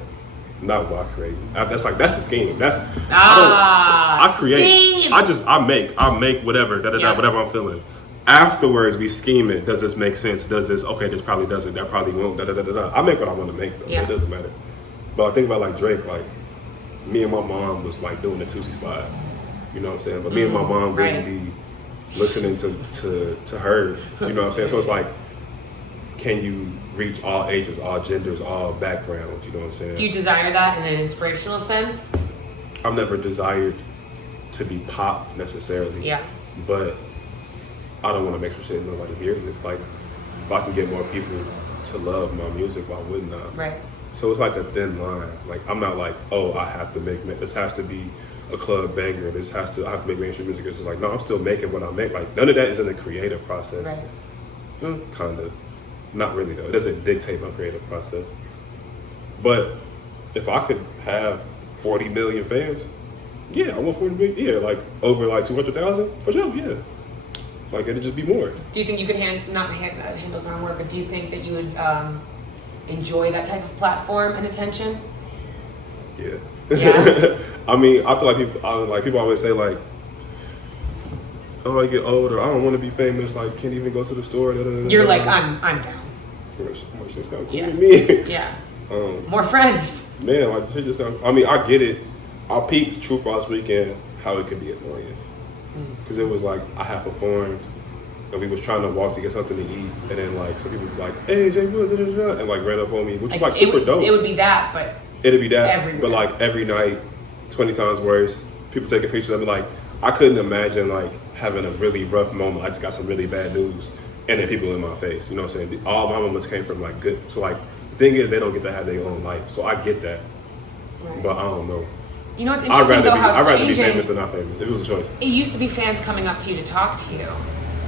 Not what I create. That's the scheme. That's I create. Scheme. I make whatever whatever I'm feeling. Afterwards, we scheme it. Does this make sense? Does this? Okay, this probably doesn't. That probably won't. I make what I want to make though. It doesn't matter. But I think about like Drake. Like me and my mom was like doing the Tootsie Slide. You know what I'm saying? But me and my mom wouldn't be listening to her. You know what I'm saying? So it's like, can you reach all ages, all genders, all backgrounds? You know what I'm saying? Do you desire that in an inspirational sense? I've never desired to be pop necessarily. Yeah. But I don't want to make some shit and nobody hears it. Like, if I can get more people to love my music, why wouldn't I? Right. So it's like a thin line. Like, I'm not like, oh, I have to make, this has to be a club banger. I have to make mainstream music. It's just like, no, I'm still making what I make. Like, none of that is in the creative process. Right. Kind of. Not really, though. It doesn't dictate my creative process. But if I could have 40 million fans, yeah, I want 40 million. Yeah, like over like 200,000? For sure, yeah. Like, it'd just be more. Do you think you could handle's not a word, but do you think that you would enjoy that type of platform and attention? Yeah. I mean, I feel like people always say like, oh, I get older, I don't want to be famous, like can't even go to the store. You're like, I'm down. Shit sound cool to me. Yeah. More friends. Man, like shit just sound. I mean, I get it. I peeped True False Weekend how it could be annoying, because it was like I had performed and we was trying to walk to get something to eat, and then like some people was like, "Hey, Jay Wood," and like ran up on me, which was like super dope. It would be that, but it'd be that, everywhere. But like every night, 20 times worse. People taking pictures of me. Like I couldn't imagine like having a really rough moment. I just got some really bad news, and then people in my face. You know what I'm saying? All my moments came from like good. So like the thing is, they don't get to have their own life. So I get that, but I don't know. You know what's I'd interesting though? How I'd it's rather be changing. famous than not famous. If it was a choice. It used to be fans coming up to you to talk to you.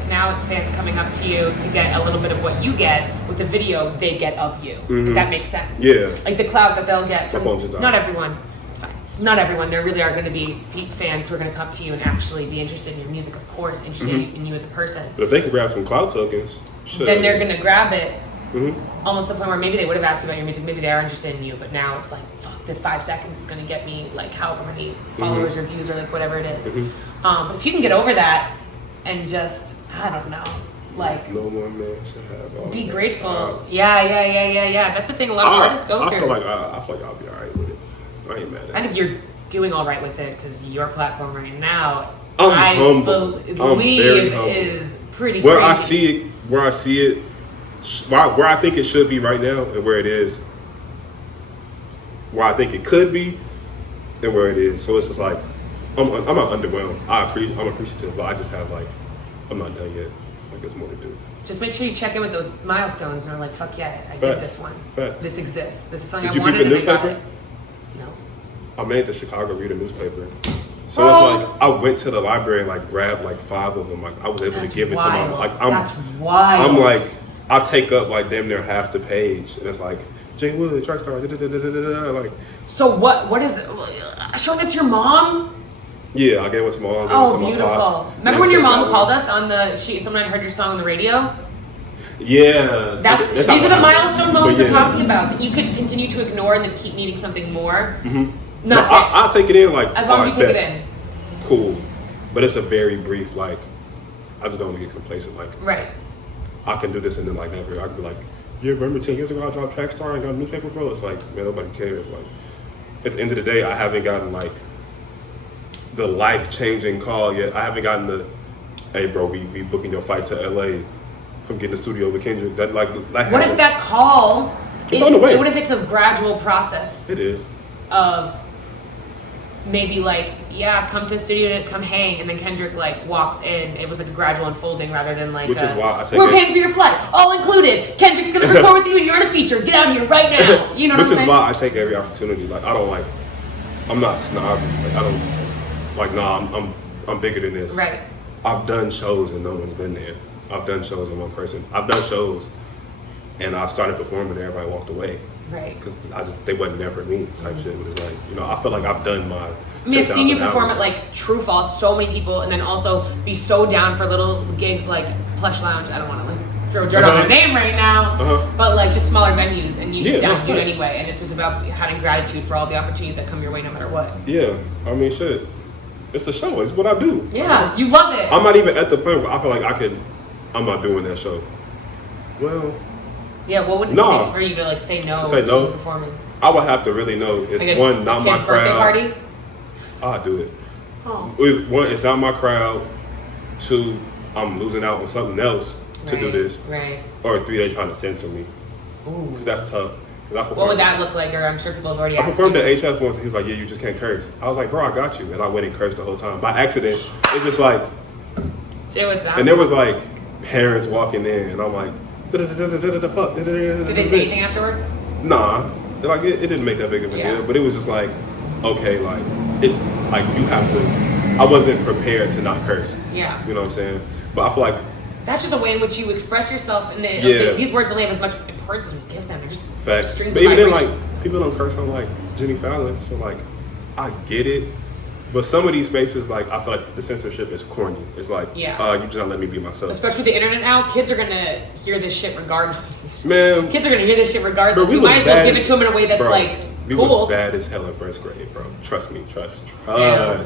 Now it's fans coming up to you to get a little bit of what you get with the video they get of you. If that makes sense. Yeah. Like the clout that they'll get My from phone just died. not everyone. It's fine. Not everyone. There really are going to be fans who are going to come to you and actually be interested in your music, of course, interested in you as a person. But if they can grab some cloud tokens, shit. Then they're going to grab it. Almost to the point where maybe they would have asked you about your music, maybe they are interested in you, but now it's like, fuck, this 5 seconds is going to get me like however many followers or views or like whatever it is. But if you can get over that and just, I don't know, like no more man should have all be that. grateful. Yeah. That's the thing a lot of artists go I through. feel like I'll be alright with it. I ain't mad at it. I think you're doing all right with it because your platform right now, I'm I humble. I'm very believe humble. is pretty Where crazy. I see it, where I think it should be right now, and where it is, where I think it could be, and where it is. So it's just like I'm not underwhelmed. I'm appreciative, but I just have like I'm not done yet. Like there's more to do. Just make sure you check in with those milestones and are like, fuck yeah, I did this one. Facts. This exists. This is something Did I you wanted read the and I got newspaper? it. No. I made the Chicago Reader newspaper. So Oh. it's like I went to the library and like grabbed like 5 of them. Like I was able That's to give it wild. to my That's wild. I'm like I take up like damn near half the page, and it's like Jay Wood, track star, like So what is it? Showing it to your mom? yeah, I gave it to my mom, gave it Oh, to my beautiful. pops. Remember when your mom called us on someone had heard your song on the radio? Yeah, These not are the what happened. milestone moments But we're yeah. talking about that you could continue to ignore and then keep needing something more. No, Not I'll take it in like as long as you alright, take it bet. in. Cool, but it's a very brief like. I just don't want to get complacent. Like Right. I can do this and then like never. I could be like, yeah, remember 10 years ago I dropped Track Star and got a newspaper, bro? It's like, man, nobody cares. Like at the end of the day, I haven't gotten like the life-changing call yet. I haven't gotten the, hey, bro, we booking your flight to LA. Come get in the studio with Kendrick. That What if hasn't- that call? It's on the way. What if it's a gradual process It is. of maybe like, yeah, come to the studio, come hang, and then Kendrick like walks in. It was like a gradual unfolding rather than like, Which is why I take we're it- paying for your flight, all included. Kendrick's gonna record with you, and you're in a feature. Get out here right now. You know what Which I'm is saying? why I take every opportunity. Like I don't like. I'm not snobby. Like I don't. Like nah, I'm bigger than this. Right. I've done shows and no one's been there. I've done shows in one person. I've done shows, and I started performing and everybody walked away Right. because they wasn't there for me type shit. But it's like I feel like I've done my. I mean, I've seen you 10,000 perform hours. at like True Falls, so many people, and then also be so down for little gigs like Plush Lounge. I don't want to like throw dirt on their name right now, but like just smaller venues, and you just Yeah, down no, to do it thanks. anyway. And it's just about having gratitude for all the opportunities that come your way, no matter what. Yeah, I mean shit. It's a show. It's what I do. Yeah, you love it. I'm not even at the point where I feel like I'm not doing that show. Well, Yeah, what would it Nah. take for you to like say no To say no? the performance? I would have to really know. It's Like a one, not my kid's birthday crowd. party? I'll do it. Oh. One, it's not my crowd. 2, I'm losing out on something else to do Right, this. Right. Or 3, they trying to censor me. Ooh. Because that's tough. 'Cause I What performed- would that look like? Or I'm sure people have already I asked performed you. at HF once and he was like, yeah, you just can't curse. I was like, bro, I got you. And I went and cursed the whole time. By accident. It's just like, Jay, what's that? and there was like parents walking in and I'm like, fuck. Did they say anything afterwards? Nah, like it didn't make that big of a Yeah. deal, but it was just like, okay, like it's like you have to. I wasn't prepared to not curse. Yeah. You know what I'm saying? But I feel like That's just a way in which you express yourself, and Yeah. these words only have as much importance as we give them. They're just facts. strings But of even then, like vibrations. people don't curse on like Jimmy Fallon, so like I get it. But some of these spaces, like I feel like the censorship is corny. It's like, Yeah. you just not let me be myself. Especially with the internet now, kids are gonna hear this shit regardless. Man, Kids are gonna hear this shit regardless. bro, We might as well give it to them in a way that's bro, like we cool. was bad as hell in first grade, bro. Trust me, trust. Yeah.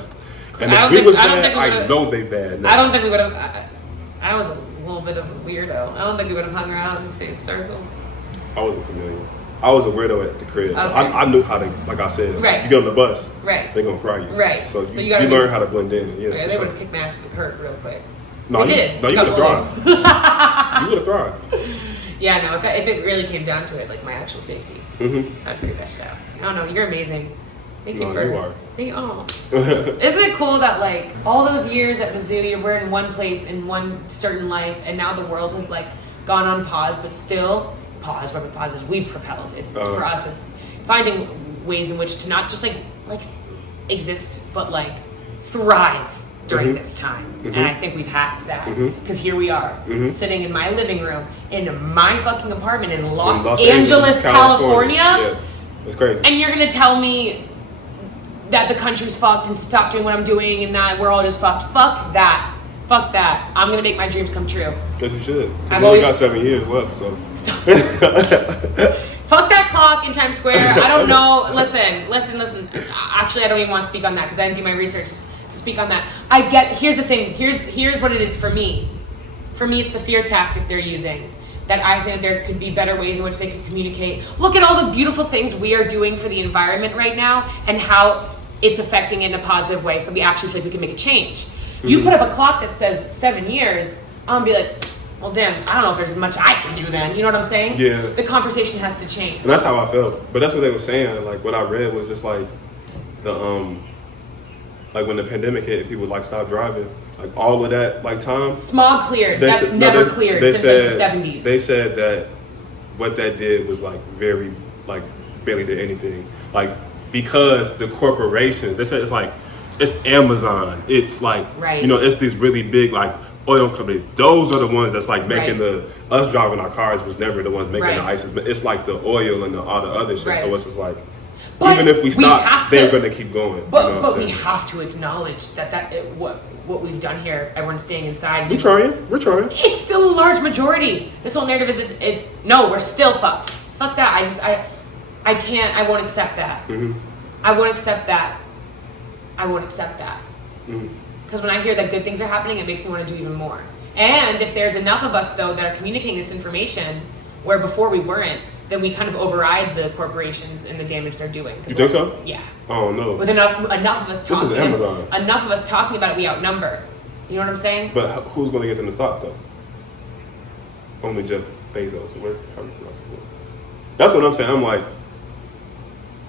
And I if don't we think- was I don't bad, think we I would've- know they bad now. I don't think we would have. I was a little bit of a weirdo. I don't think we would have hung around in the same circle. I was a chameleon. I was a weirdo at the crib. Okay. I knew how to, like I said, Right. you get on the bus, Right. they're gonna fry you. Right. So, So you, you gotta you be- learn how to blend in. Yeah. Yeah, for they sure. would have kicked my ass to the curb real quick. No, They you, did. no, you Got would have bullied. thrived. You would have thrived. Yeah, no. If it really came down to it, like my actual safety, Mm-hmm. I'd figure that shit out. I don't know. You're amazing. Thank you No, for. you are. Thank you. Oh. Isn't it cool that like all those years at Mizzou, you were in one place in one certain life, and now the world has like gone on pause, but still pause. Whatever pause is, we've propelled. It's for us. It's finding ways in which to not just like exist but like thrive during this time. And I think we've hacked that because here we are sitting in my living room in my fucking apartment in Los Angeles, California. Yeah, it's crazy. And you're gonna tell me that the country's fucked and to stop doing what I'm doing and that we're all just fucked. Fuck that. Fuck that. I'm gonna make my dreams come true. Yes, you should. I've You only always got 7 years left, so. Fuck that clock in Times Square. I don't know. Listen. Actually, I don't even want to speak on that because I didn't do my research to speak on that. Here's the thing. Here's what it is for me. For me, it's the fear tactic they're using. That I think there could be better ways in which they could communicate. Look at all the beautiful things we are doing for the environment right now and how it's affecting it in a positive way. So we actually feel like we can make a change. You put up a clock that says 7 years, I'm gonna be like, well, damn, I don't know if there's much I can do then. You know what I'm saying? Yeah. The conversation has to change. And that's how I felt. But that's what they were saying. Like, what I read was just like, like when the pandemic hit, people like stopped driving. Like all of that, like time. Smog cleared. That's never cleared since like the 70s. They said that what that did was like very, like barely did anything. Like, because the corporations, they said it's Amazon. It's like, you know, it's these really big like oil companies. Those are the ones that's like making us driving our cars was never the ones making the ISIS. But it's like the oil and all the other shit. So it's just like, but even if we stop, they're going to keep going. But we have to acknowledge what we've done here. Everyone's staying inside. We're trying. It's still a large majority. This whole narrative is it's no, we're still fucked. Fuck that. I can't. I won't accept that. I won't accept that. Because when I hear that good things are happening, it makes me want to do even more. And if there's enough of us, though, that are communicating this information, where before we weren't, then we kind of override the corporations and the damage they're doing. You think so? Yeah. Oh, no. With enough of us talking, this is Amazon. Enough of us talking about it, we outnumber. You know what I'm saying? But who's going to get them to stop, though? Only Jeff Bezos. That's what I'm saying. I'm like,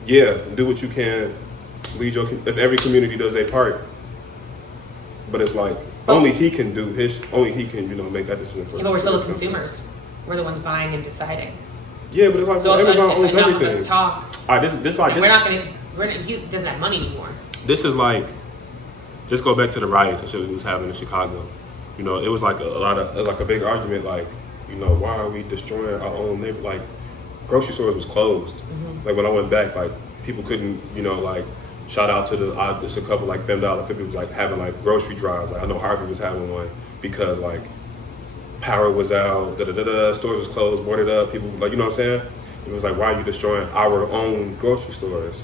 yeah, do what you can. Lead your. If every community does their part, but it's like only he can do his. Only he can, you know, make that decision. Yeah, but we're still the consumers. We're the ones buying and deciding. Yeah, but it's like so Amazon if owns enough everything. Of us talk. All right, this like this. He doesn't have money anymore. This is like, just go back to the riots and shit we was having in Chicago. You know, it was like a big argument. Like, you know, why are we destroying our own neighbor? Like, grocery stores was closed. Like when I went back, like people couldn't, you know, like. Shout out to just a couple like $5 people was like having like grocery drives. Like I know Harvard was having one because like power was out, stores was closed, boarded up. People like, you know what I'm saying? It was like, why are you destroying our own grocery stores?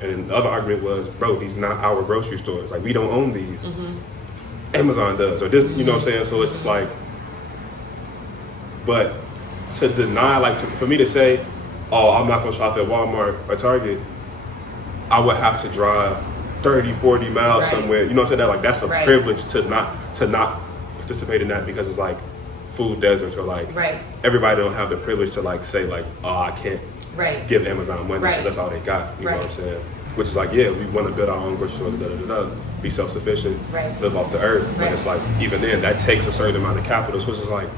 And the other argument was, bro, these not our grocery stores. Like we don't own these. Amazon does, or this, you know what I'm saying? So it's just like, but to deny, like for me to say, oh, I'm not gonna shop at Walmart or Target. I would have to drive 30, 40 miles somewhere. You know what I'm saying? Like that's a privilege to not participate in that because it's like food deserts or like everybody don't have the privilege to like say like, oh, I can't give Amazon money because that's all they got. You know what I'm saying? Which is like, yeah, we want to build our own grocery stores, be self-sufficient, live off the earth. But it's like even then that takes a certain amount of capital, which is like,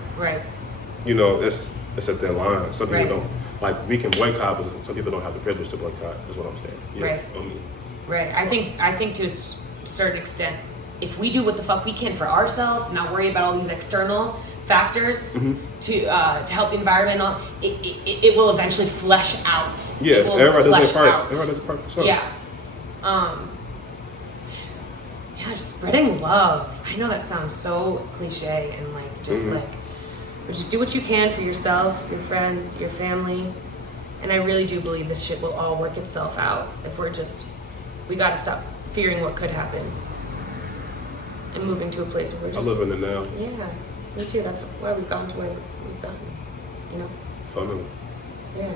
you know, it's a thin line. Some people don't. Like we can boycott, but some people don't have the privilege to boycott. Is what I'm saying. Yeah, I think to a certain extent, if we do what the fuck we can for ourselves, and not worry about all these external factors to help the environment, it will eventually flesh out. Yeah, everybody does their part. Everybody does their part for sure. Yeah. Just spreading love. I know that sounds so cliche and like just like. But just do what you can for yourself, your friends, your family. And I really do believe this shit will all work itself out if we gotta stop fearing what could happen and moving to a place where we're just... I live in it now. Yeah, me too. That's why we've gotten to where we've gotten, you know? Fun. Yeah.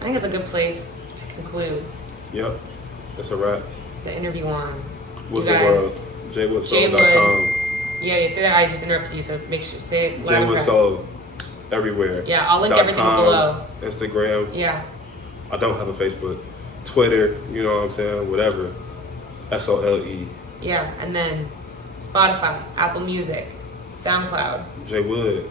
I think it's a good place to conclude. Yep, that's a wrap. The interview on. What's the world? JWoodSoul.com. Yeah, you say that. I just interrupted you, so make sure say it. JWoodSoul everywhere. Yeah, I'll link everything below. Instagram. Yeah. I don't have a Facebook. Twitter, you know what I'm saying? Whatever. SOLE. Yeah, and then Spotify, Apple Music, SoundCloud. J Wood.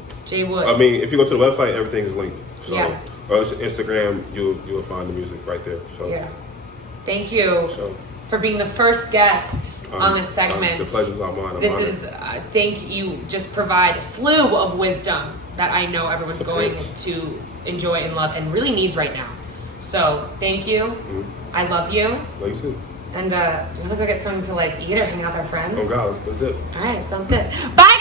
I mean, if you go to the website, everything is linked. So, or Instagram, you'll find the music right there. So yeah. Thank you. So. for being the first guest on this segment. The pleasure's all mine. This is, think you just provide a slew of wisdom that I know everyone's going to enjoy and love and really needs right now. So thank you. Mm-hmm. I love you. Love you too. And you want to go get something to like eat or hang out with our friends? Oh God, let's do it. All right, sounds good. Bye.